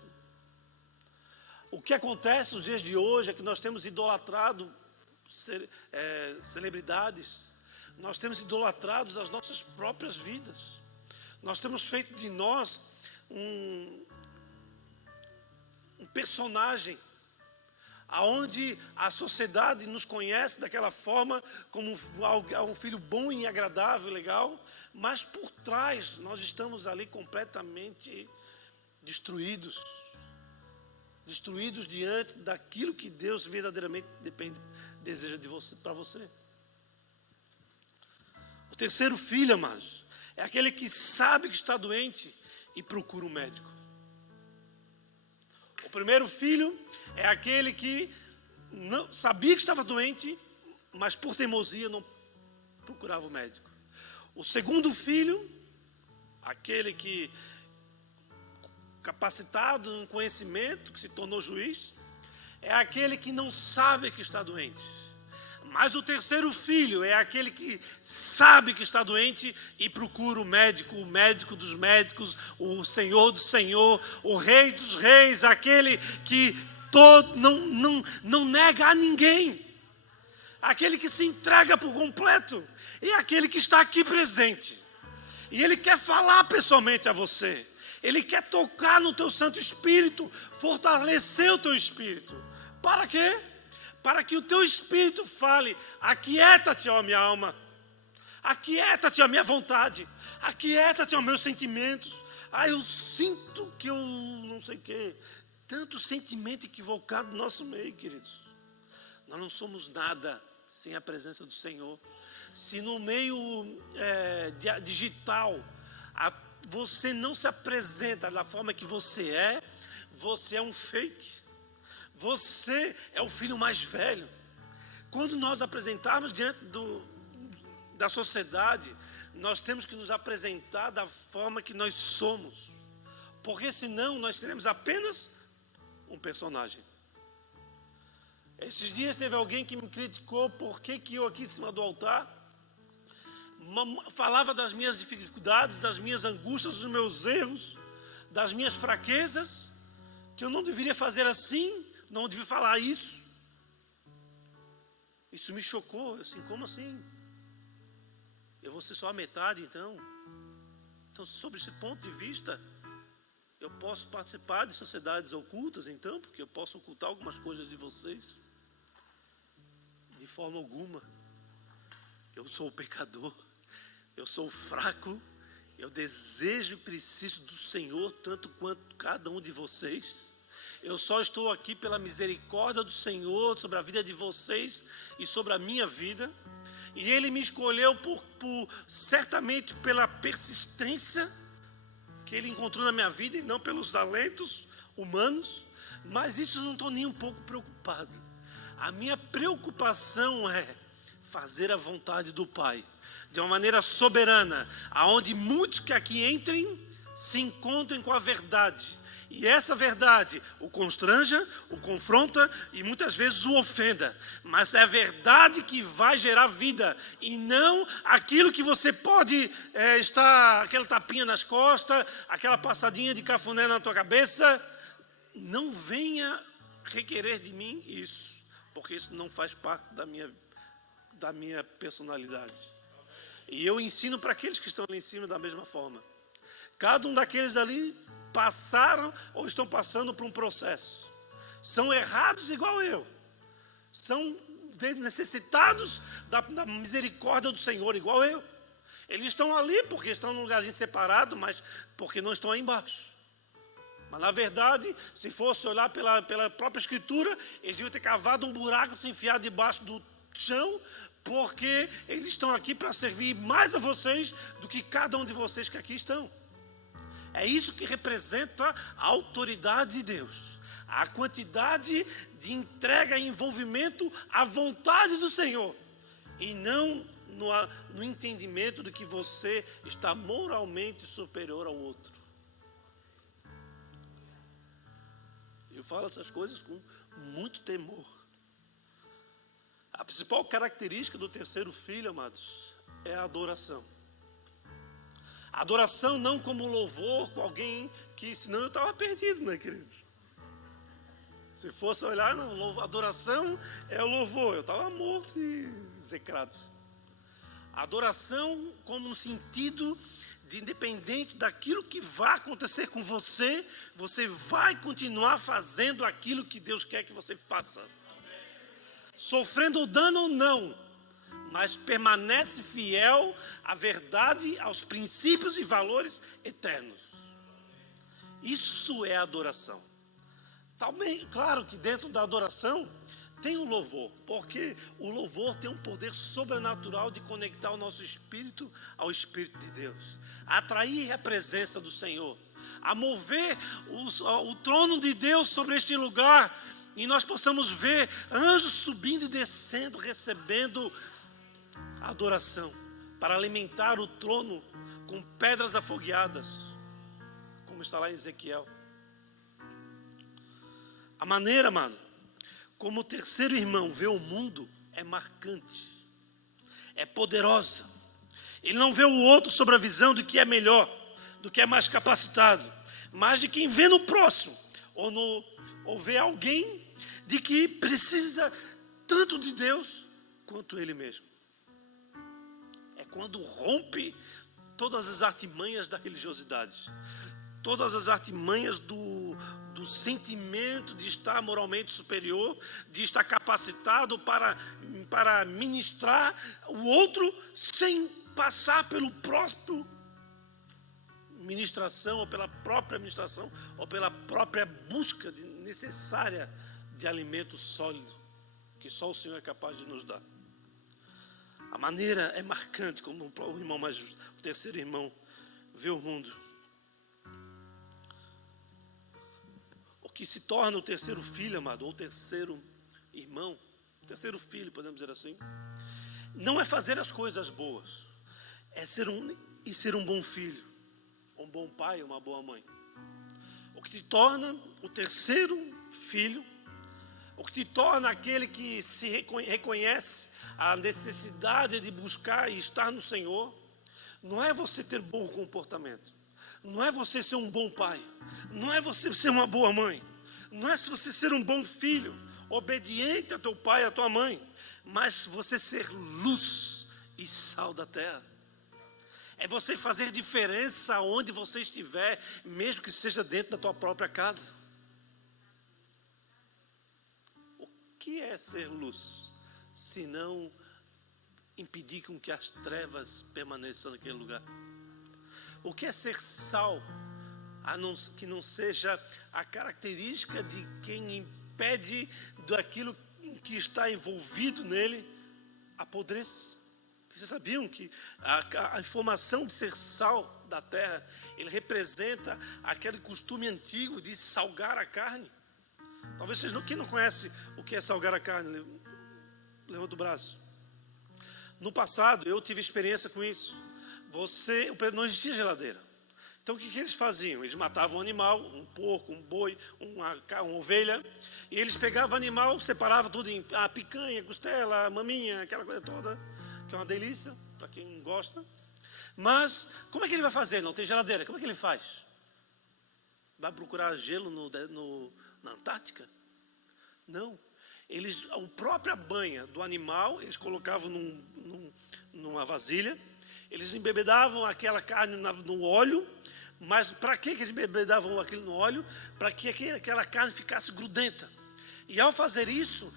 O que acontece nos dias de hoje é que nós temos idolatrado celebridades, nós temos idolatrado as nossas próprias vidas, nós temos feito de nós um personagem, aonde a sociedade nos conhece daquela forma, como um filho bom e agradável, legal, mas por trás nós estamos ali completamente destruídos diante daquilo que Deus verdadeiramente deseja de você, para você. O terceiro filho, amados, é aquele que sabe que está doente e procura um médico. O primeiro filho é aquele que não sabia que estava doente, mas por teimosia não procurava o médico. O segundo filho, aquele que capacitado em conhecimento, que se tornou juiz, é aquele que não sabe que está doente. Mas o terceiro filho é aquele que sabe que está doente e procura o médico dos médicos, o Senhor do Senhor, o Rei dos reis, aquele que não nega a ninguém, aquele que se entrega por completo, e aquele que está aqui presente. E ele quer falar pessoalmente a você. Ele quer tocar no teu Santo Espírito, fortalecer o teu espírito. Para quê? Para que o teu espírito fale: aquieta-te, ó minha alma, aquieta-te a minha vontade, aquieta-te aos meus sentimentos. Eu sinto que eu não sei o quê. Tanto sentimento equivocado no nosso meio, queridos. Nós não somos nada sem a presença do Senhor. Se no meio digital você não se apresenta da forma que você é um fake. Você é o filho mais velho. Quando nós apresentarmos diante da sociedade, nós temos que nos apresentar da forma que nós somos, porque senão nós seremos apenas um personagem. Esses dias teve alguém que me criticou porque eu aqui em cima do altar falava das minhas dificuldades, das minhas angústias, dos meus erros, das minhas fraquezas, que eu não deveria fazer assim, não devia falar isso. Isso me chocou. Assim, como assim? Eu vou ser só a metade, então? Então, sob esse ponto de vista, eu posso participar de sociedades ocultas, então, porque eu posso ocultar algumas coisas de vocês? De forma alguma. Eu sou o pecador, eu sou fraco, eu desejo e preciso do Senhor tanto quanto cada um de vocês. Eu só estou aqui pela misericórdia do Senhor sobre a vida de vocês e sobre a minha vida. E Ele me escolheu certamente pela persistência que Ele encontrou na minha vida e não pelos talentos humanos. Mas isso eu não estou nem um pouco preocupado. A minha preocupação é fazer a vontade do Pai de uma maneira soberana, aonde muitos que aqui entrem se encontrem com a verdade E essa verdade o constranja, o confronta e muitas vezes o ofenda. Mas é a verdade que vai gerar vida e não aquilo que você pode estar, aquela tapinha nas costas, aquela passadinha de cafuné na tua cabeça. Não venha requerer de mim isso, porque isso não faz parte da minha personalidade. E eu ensino para aqueles que estão ali em cima da mesma forma. Cada um daqueles ali passaram ou estão passando por um processo. São errados igual eu. São necessitados da misericórdia do Senhor igual eu. Eles estão ali porque estão num lugarzinho separado, mas porque não estão aí embaixo. Mas na verdade, se fosse olhar pela própria Escritura, eles deviam ter cavado um buraco, se enfiar debaixo do chão, porque eles estão aqui para servir mais a vocês do que cada um de vocês que aqui estão. É isso que representa a autoridade de Deus. A quantidade de entrega e envolvimento à vontade do Senhor. E não no entendimento de que você está moralmente superior ao outro. Eu falo essas coisas com muito temor. A principal característica do terceiro filho, amados, é a adoração. Adoração não como louvor com alguém que, senão eu estava perdido, né, querido? Se fosse olhar, não, adoração é o louvor, eu estava morto e execrado. Adoração como no sentido de independente daquilo que vai acontecer com você, você vai continuar fazendo aquilo que Deus quer que você faça. Sofrendo dano ou não, mas permanece fiel à verdade, aos princípios e valores eternos. Isso é adoração. Também, claro que dentro da adoração tem o louvor, porque o louvor tem um poder sobrenatural de conectar o nosso espírito ao Espírito de Deus, a atrair a presença do Senhor, a mover o trono de Deus sobre este lugar, e nós possamos ver anjos subindo e descendo, recebendo adoração, para alimentar o trono com pedras afogueadas, como está lá em Ezequiel. A maneira, mano, como o terceiro irmão vê o mundo é marcante, é poderosa. Ele não vê o outro sobre a visão do que é melhor, do que é mais capacitado, mas de quem vê no próximo, ou vê alguém de que precisa tanto de Deus quanto ele mesmo. É quando rompe todas as artimanhas da religiosidade, todas as artimanhas do sentimento de estar moralmente superior, de estar capacitado para ministrar o outro sem passar pelo próprio ministração, ou pela própria ministração, ou pela própria busca necessária de alimento sólido, que só o Senhor é capaz de nos dar. A maneira é marcante, como o terceiro irmão vê o mundo. O que se torna o terceiro filho, amado, ou o terceiro irmão, terceiro filho, podemos dizer assim, não é fazer as coisas boas, é ser um bom filho, um bom pai, uma boa mãe. O que te torna o terceiro filho, o que te torna aquele que se reconhece a necessidade de buscar e estar no Senhor, não é você ter bom comportamento, não é você ser um bom pai, não é você ser uma boa mãe, não é você ser um bom filho, obediente a teu pai e a tua mãe, mas você ser luz e sal da terra. É você fazer diferença onde você estiver, mesmo que seja dentro da tua própria casa. O que é ser luz, se não impedir com que as trevas permaneçam naquele lugar? O que é ser sal, que não seja a característica de quem impede daquilo que está envolvido nele apodrecer? Vocês sabiam que a informação de ser sal da terra, ele representa aquele costume antigo de salgar a carne? Talvez vocês quem não conhece o que é salgar a carne, levanta o braço. No passado, eu tive experiência com isso. Não existia geladeira. Então o que eles faziam? Eles matavam um animal, um porco, um boi, uma ovelha, e eles pegavam o animal, separavam tudo em picanha, costela, maminha, aquela coisa toda, que é uma delícia para quem gosta. Mas como é que ele vai fazer? Não tem geladeira, como é que ele faz? Vai procurar gelo na Antártica? Não. A própria banha do animal, eles colocavam numa vasilha, eles embebedavam aquela carne no óleo. Mas para que eles embebedavam aquilo no óleo? Para que aquela carne ficasse grudenta. E ao fazer isso,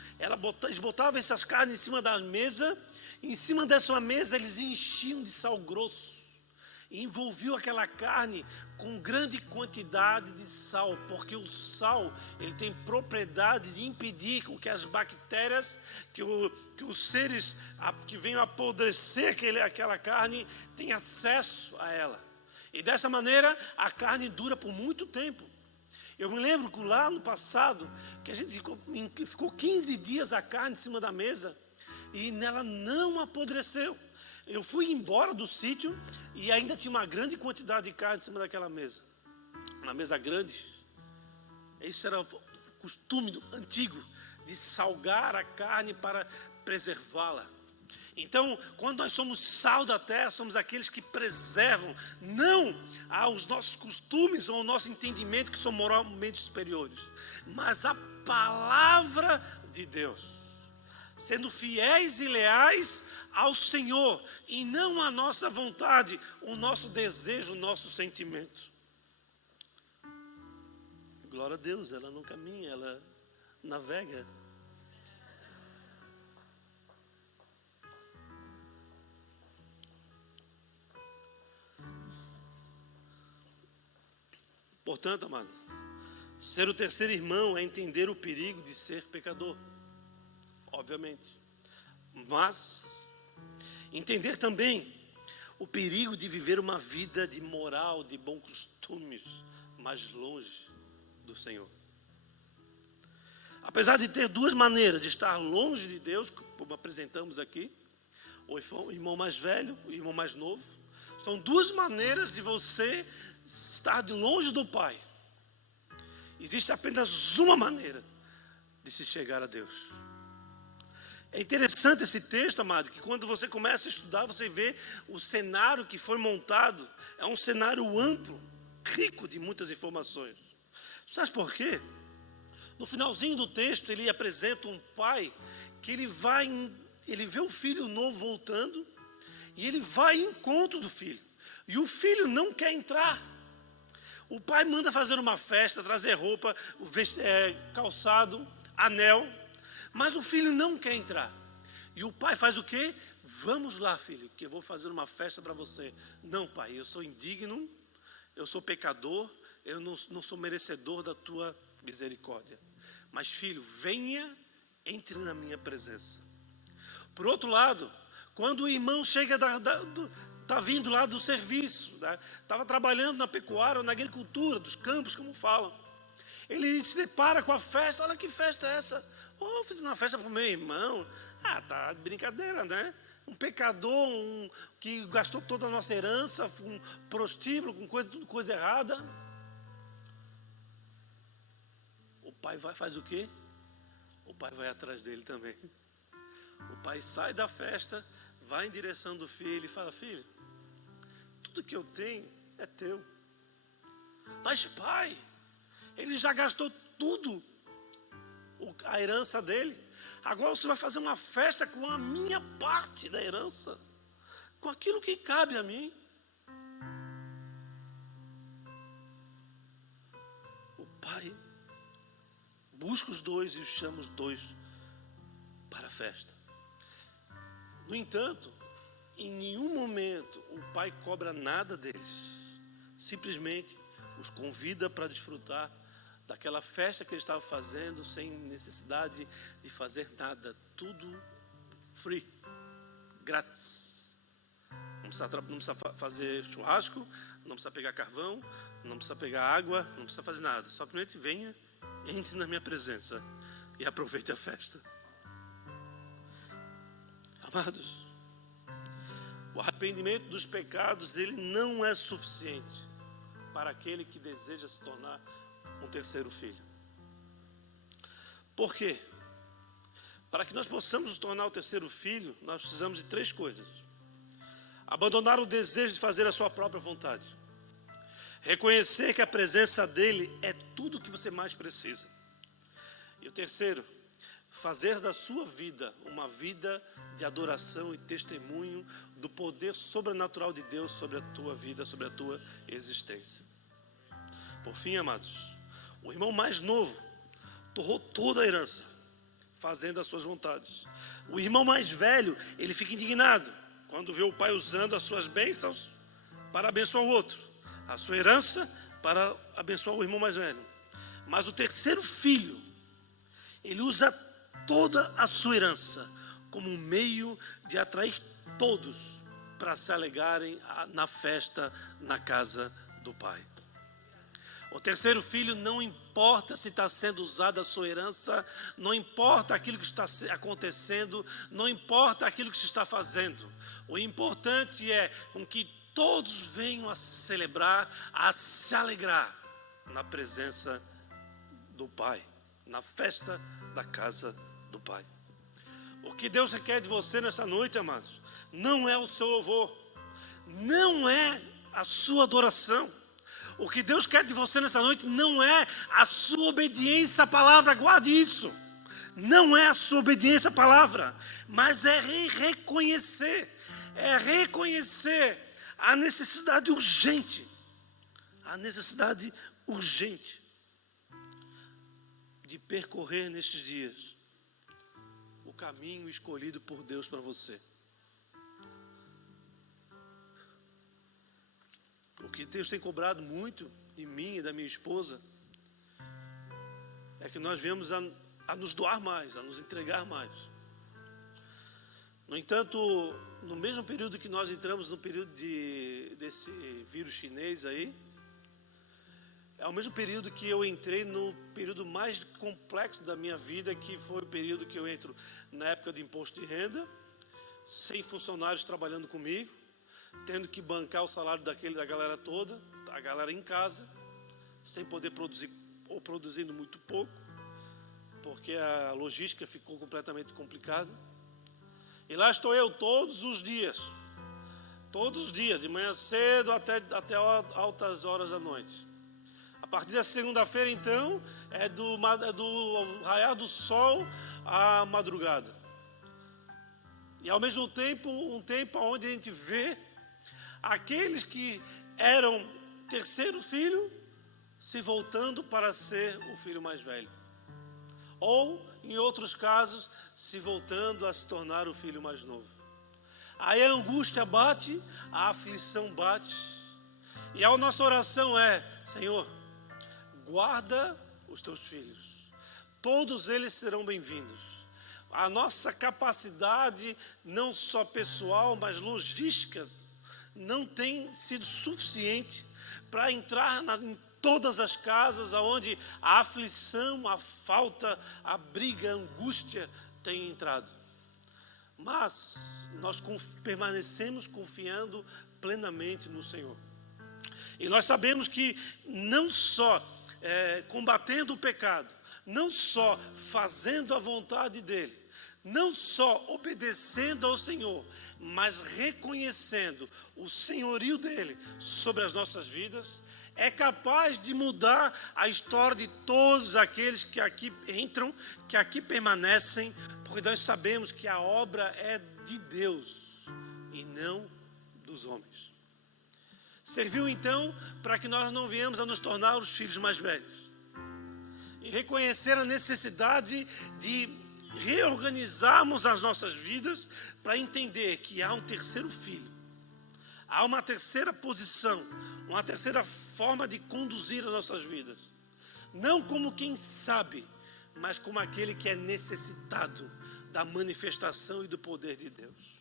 eles botavam essas carnes em cima da mesa, e em cima dessa mesa eles enchiam de sal grosso. E envolviam aquela carne com grande quantidade de sal, porque o sal ele tem propriedade de impedir com que as bactérias, que os seres que venham apodrecer aquela carne, tenham acesso a ela. E dessa maneira a carne dura por muito tempo. Eu me lembro que lá no passado, que a gente ficou 15 dias a carne em cima da mesa e ela não apodreceu. Eu fui embora do sítio e ainda tinha uma grande quantidade de carne em cima daquela mesa. Uma mesa grande. Isso era o costume antigo de salgar a carne para preservá-la. Então, quando nós somos sal da terra, somos aqueles que preservam, não aos nossos costumes ou ao nosso entendimento que são moralmente superiores, mas a palavra de Deus, sendo fiéis e leais ao Senhor, e não à nossa vontade, o nosso desejo, o nosso sentimento. Glória a Deus, ela não caminha, ela navega. Portanto, amado, ser o terceiro irmão é entender o perigo de ser pecador, obviamente. Mas entender também o perigo de viver uma vida de moral, de bons costumes, mais longe do Senhor. Apesar de ter duas maneiras de estar longe de Deus, como apresentamos aqui, o irmão mais velho, o irmão mais novo, são duas maneiras de você estar de longe do Pai. Existe apenas uma maneira de se chegar a Deus. É interessante esse texto, amado, que quando você começa a estudar, você vê o cenário que foi montado. É um cenário amplo, rico de muitas informações. Sabe por quê? No finalzinho do texto, ele apresenta um pai que ele vê o filho novo voltando e ele vai em encontro do filho. E o filho não quer entrar. O pai manda fazer uma festa, trazer roupa, calçado, anel, mas o filho não quer entrar. E o pai faz o quê? Vamos lá, filho, que eu vou fazer uma festa para você. Não, pai, eu sou indigno, eu sou pecador, eu não sou merecedor da tua misericórdia. Mas, filho, venha, entre na minha presença. Por outro lado, quando o irmão chega está vindo lá do serviço, estava trabalhando na pecuária ou na agricultura, dos campos, como falam. Ele se depara com a festa. Olha que festa é essa? Fiz uma festa para o meu irmão. Tá de brincadeira, né? Um pecador, que gastou toda a nossa herança, um prostíbulo, com tudo coisa errada. O pai faz o quê? O pai vai atrás dele também. O pai sai da festa, vai em direção do filho e fala: filho, tudo que eu tenho é teu. Mas, pai, ele já gastou tudo, a herança dele. Agora você vai fazer uma festa com a minha parte da herança, com aquilo que cabe a mim. O pai busca os dois e chama os dois para a festa. No entanto, em nenhum momento o pai cobra nada deles. Simplesmente os convida para desfrutar daquela festa que ele estava fazendo, sem necessidade de fazer nada. Tudo free, grátis. Não precisa fazer churrasco, não precisa pegar carvão, não precisa pegar água, não precisa fazer nada. Simplesmente venha, entre na minha presença e aproveite a festa. Amados, o arrependimento dos pecados, ele não é suficiente para aquele que deseja se tornar um terceiro filho. Por quê? Para que nós possamos nos tornar o terceiro filho, nós precisamos de 3 coisas. Abandonar o desejo de fazer a sua própria vontade. Reconhecer que a presença dele é tudo o que você mais precisa. E o terceiro, fazer da sua vida uma vida de adoração e testemunho do poder sobrenatural de Deus sobre a tua vida, sobre a tua existência. Por fim, amados, o irmão mais novo torrou toda a herança, fazendo as suas vontades. O irmão mais velho, ele fica indignado quando vê o pai usando as suas bênçãos para abençoar o outro, a sua herança para abençoar o irmão mais velho. Mas o terceiro filho, ele usa toda a sua herança como um meio de atrair todos para se alegrarem na festa na casa do pai. O terceiro filho, não importa se está sendo usada a sua herança, não importa aquilo que está acontecendo, não importa aquilo que se está fazendo. O importante é com que todos venham a celebrar, a se alegrar na presença do pai, na festa da casa do pai. O que Deus requer de você nessa noite, amados, não é o seu louvor, não é a sua adoração. O que Deus quer de você nessa noite não é a sua obediência à palavra, guarde isso. Não é a sua obediência à palavra, mas é reconhecer a necessidade urgente de percorrer nestes dias o caminho escolhido por Deus para você. O que Deus tem cobrado muito de mim e da minha esposa é que nós viemos a nos doar mais, a nos entregar mais. No entanto, no mesmo período que nós entramos no período desse vírus chinês aí, é o mesmo período que eu entrei no período mais complexo da minha vida, que foi o período que eu entro na época de imposto de renda, sem funcionários trabalhando comigo, tendo que bancar o salário da galera toda, a galera em casa, sem poder produzir ou produzindo muito pouco, porque a logística ficou completamente complicada. E lá estou eu todos os dias, de manhã cedo até altas horas da noite. A partir da segunda-feira, então, é do raiar do sol à madrugada. E ao mesmo tempo, um tempo onde a gente vê aqueles que eram terceiro filho se voltando para ser o filho mais velho. Ou, em outros casos, se voltando a se tornar o filho mais novo. Aí a angústia bate, a aflição bate. E a nossa oração é: Senhor, guarda os teus filhos. Todos eles serão bem-vindos. A nossa capacidade, não só pessoal, mas logística, não tem sido suficiente para entrar em todas as casas onde a aflição, a falta, a briga, a angústia tem entrado. Mas nós permanecemos confiando plenamente no Senhor. E nós sabemos que não só combatendo o pecado, não só fazendo a vontade dEle, não só obedecendo ao Senhor, mas reconhecendo o senhorio dEle sobre as nossas vidas, é capaz de mudar a história de todos aqueles que aqui entram, que aqui permanecem, porque nós sabemos que a obra é de Deus e não dos homens. Serviu então para que nós não viemos a nos tornar os filhos mais velhos e reconhecer a necessidade de reorganizarmos as nossas vidas para entender que há um terceiro filho, há uma terceira posição, uma terceira forma de conduzir as nossas vidas, não como quem sabe, mas como aquele que é necessitado da manifestação e do poder de Deus.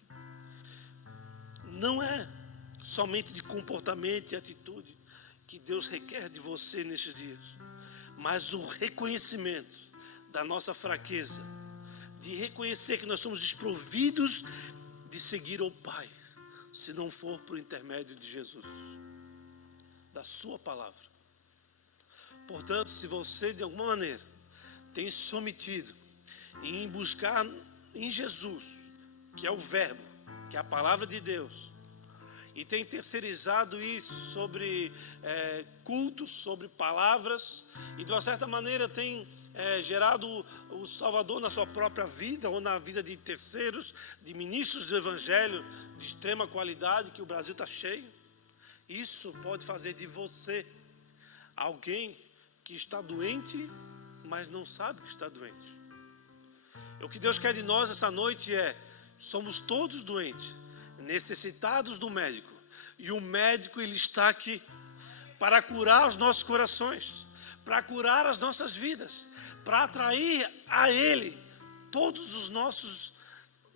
Não é somente de comportamento e atitude que Deus requer de você nestes dias, mas o reconhecimento da nossa fraqueza, de reconhecer que nós somos desprovidos de seguir ao Pai, se não for por intermédio de Jesus, da sua palavra. Portanto, se você de alguma maneira tem se sometido em buscar em Jesus, que é o verbo, que é a palavra de Deus, e tem terceirizado isso sobre cultos, sobre palavras, e de uma certa maneira tem gerado o Salvador na sua própria vida, ou na vida de terceiros, de ministros do Evangelho de extrema qualidade, que o Brasil está cheio, isso pode fazer de você alguém que está doente, mas não sabe que está doente. O que Deus quer de nós essa noite somos todos doentes, necessitados do médico, e o médico ele está aqui para curar os nossos corações, para curar as nossas vidas, para atrair a Ele todos os nossos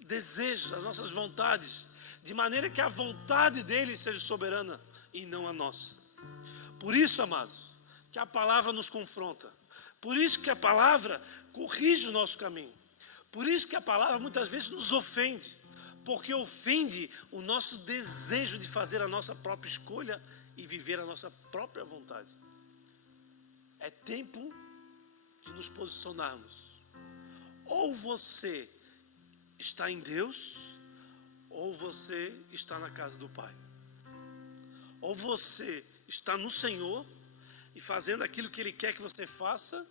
desejos, as nossas vontades, de maneira que a vontade dele seja soberana e não a nossa. Por isso, amados, que a palavra nos confronta, por isso que a palavra corrige o nosso caminho, por isso que a palavra muitas vezes nos ofende, porque ofende o nosso desejo de fazer a nossa própria escolha e viver a nossa própria vontade. É tempo de nos posicionarmos. Ou você está em Deus, ou você está na casa do Pai. Ou você está no Senhor e fazendo aquilo que Ele quer que você faça,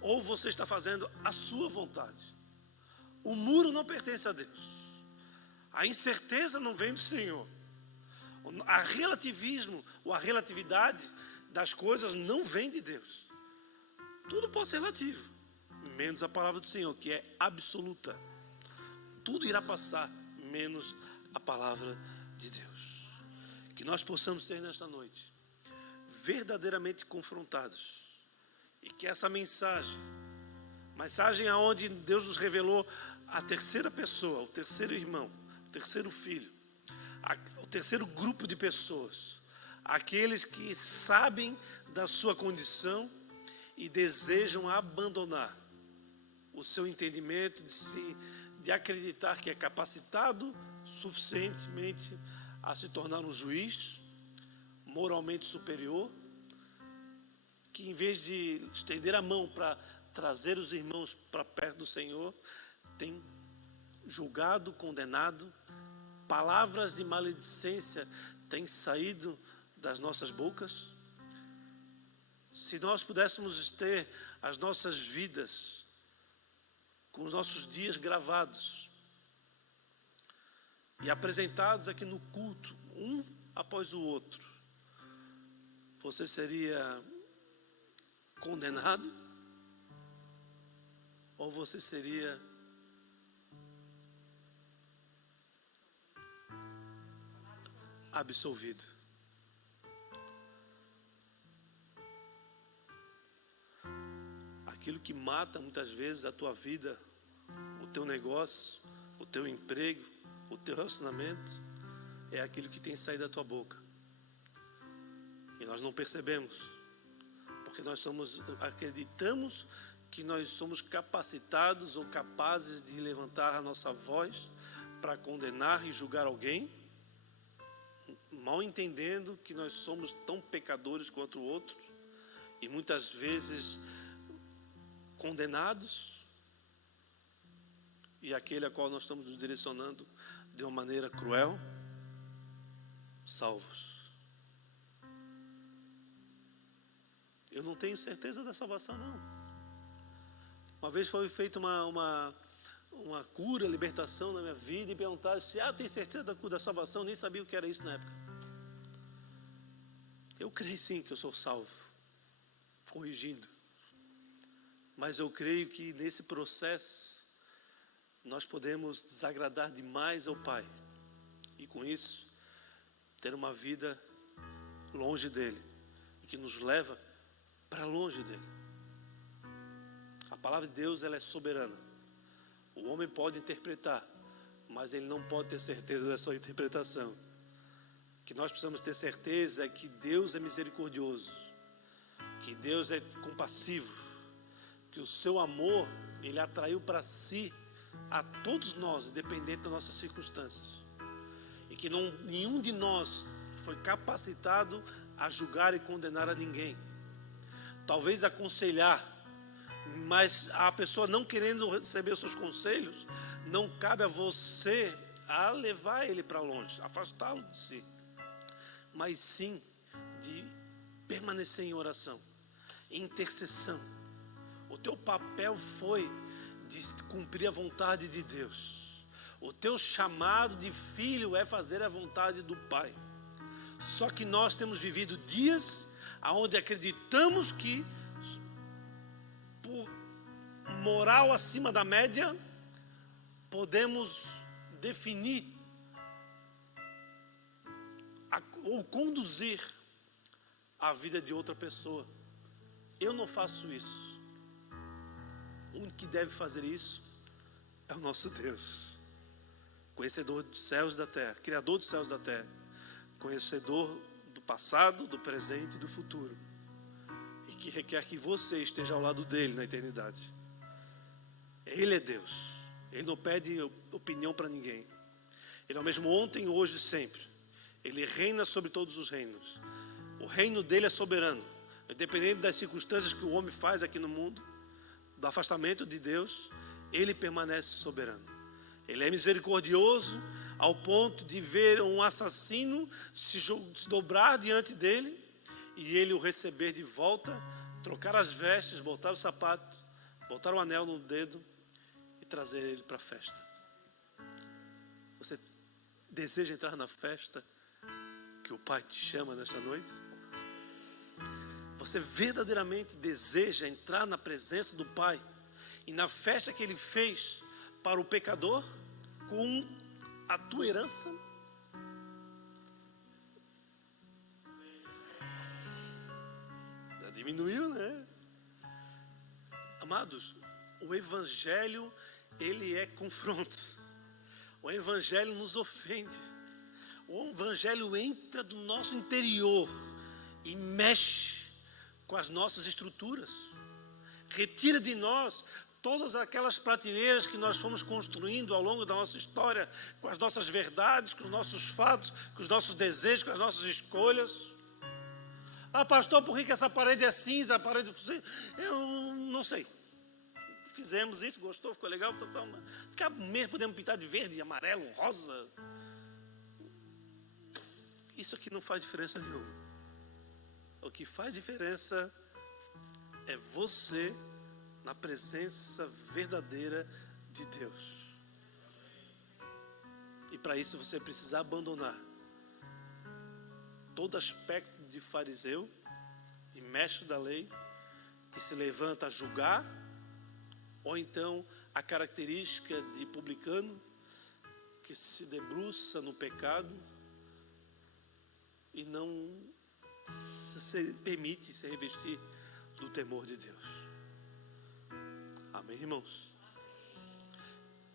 ou você está fazendo a sua vontade. O muro não pertence a Deus. A incerteza não vem do Senhor. A relativismo ou a relatividade das coisas não vem de Deus. Tudo pode ser relativo, menos a palavra do Senhor, que é absoluta. Tudo irá passar, menos a palavra de Deus. Que nós possamos ser nesta noite verdadeiramente confrontados, e que essa mensagem aonde Deus nos revelou a terceira pessoa, o terceiro irmão, o terceiro filho, o terceiro grupo de pessoas, aqueles que sabem da sua condição e desejam abandonar o seu entendimento de acreditar que é capacitado suficientemente a se tornar um juiz moralmente superior, que em vez de estender a mão para trazer os irmãos para perto do Senhor, tem julgado, condenado, palavras de maledicência têm saído das nossas bocas. Se nós pudéssemos ter as nossas vidas com os nossos dias gravados e apresentados aqui no culto, um após o outro, você seria condenado ou você seria absolvido? Aquilo que mata muitas vezes a tua vida, o teu negócio, o teu emprego, o teu relacionamento, é aquilo que tem saído da tua boca. E nós não percebemos, porque nós acreditamos que nós somos capacitados ou capazes de levantar a nossa voz para condenar e julgar alguém, mal entendendo que nós somos tão pecadores quanto o outro, e muitas vezes condenados, e aquele a qual nós estamos nos direcionando de uma maneira cruel, salvos. Eu não tenho certeza da salvação, não. Uma vez foi feita uma cura, libertação na minha vida, e perguntaram se tem certeza da cura, da salvação. Eu nem sabia o que era isso na época. Eu creio sim que eu sou salvo, corrigindo, mas eu creio que nesse processo nós podemos desagradar demais ao Pai, e com isso ter uma vida longe dele, que nos leva para longe dele. A palavra de Deus, ela é soberana. O homem pode interpretar, mas ele não pode ter certeza da sua interpretação. O que nós precisamos ter certeza é que Deus é misericordioso, que Deus é compassivo, que o seu amor, ele atraiu para si a todos nós, independente das nossas circunstâncias, e que nenhum de nós foi capacitado a julgar e condenar a ninguém. Talvez aconselhar, mas a pessoa não querendo receber os seus conselhos, não cabe a você a levar ele para longe, afastá-lo de si, mas sim de permanecer em oração, em intercessão. O teu papel foi de cumprir a vontade de Deus. O teu chamado de filho é fazer a vontade do Pai. Só que nós temos vivido dias onde acreditamos que, por moral acima da média, podemos definir ou conduzir a vida de outra pessoa. Eu não faço isso. O único que deve fazer isso é o nosso Deus, conhecedor dos céus e da terra, criador dos céus e da terra, conhecedor do passado, do presente e do futuro, e que requer que você esteja ao lado dele na eternidade. Ele é Deus. Ele não pede opinião para ninguém. Ele é o mesmo ontem, hoje e sempre. Ele reina sobre todos os reinos. O reino dele é soberano. Independente das circunstâncias que o homem faz aqui no mundo, do afastamento de Deus, ele permanece soberano. Ele é misericordioso ao ponto de ver um assassino se dobrar diante dele e ele o receber de volta, trocar as vestes, botar o sapato, botar o anel no dedo e trazer ele para a festa. Você deseja entrar na festa que o Pai te chama nesta noite? Você verdadeiramente deseja entrar na presença do Pai e na festa que Ele fez para o pecador com a tua herança? Já diminuiu, né? Amados, o Evangelho, ele é confronto. O Evangelho nos ofende. O Evangelho entra do nosso interior e mexe com as nossas estruturas. Retira de nós todas aquelas prateleiras que nós fomos construindo ao longo da nossa história, com as nossas verdades, com os nossos fatos, com os nossos desejos, com as nossas escolhas. Ah, pastor, por que essa parede é cinza, a parede... Eu não sei. Fizemos isso, gostou, ficou legal. Daqui a mês podemos pintar de verde, amarelo, rosa. Isso aqui não faz diferença nenhuma. O que faz diferença é você na presença verdadeira de Deus. E para isso você precisa abandonar todo aspecto de fariseu, de mestre da lei, que se levanta a julgar, ou então a característica de publicano, que se debruça no pecado e não se permite se revestir do temor de Deus. Amém, irmãos?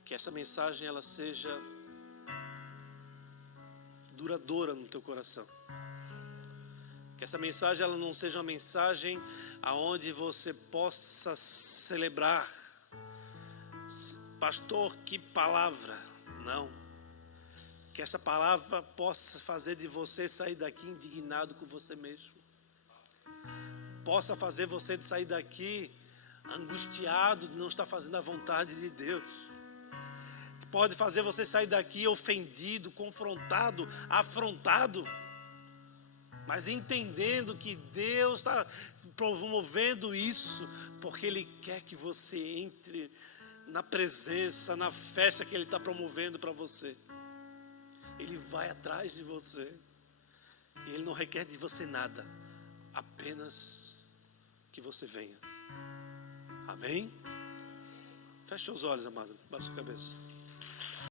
Que essa mensagem ela seja duradoura no teu coração. Que essa mensagem ela não seja uma mensagem aonde você possa celebrar. Pastor, que palavra. Não. Que essa palavra possa fazer de você sair daqui indignado com você mesmo. Possa fazer você sair daqui angustiado de não estar fazendo a vontade de Deus. Pode fazer você sair daqui ofendido, confrontado, afrontado, mas entendendo que Deus está promovendo isso porque Ele quer que você entre na presença, na festa que Ele está promovendo para você. Ele vai atrás de você e Ele não requer de você nada, apenas que você venha. Amém? Feche os olhos, amado, baixa a cabeça.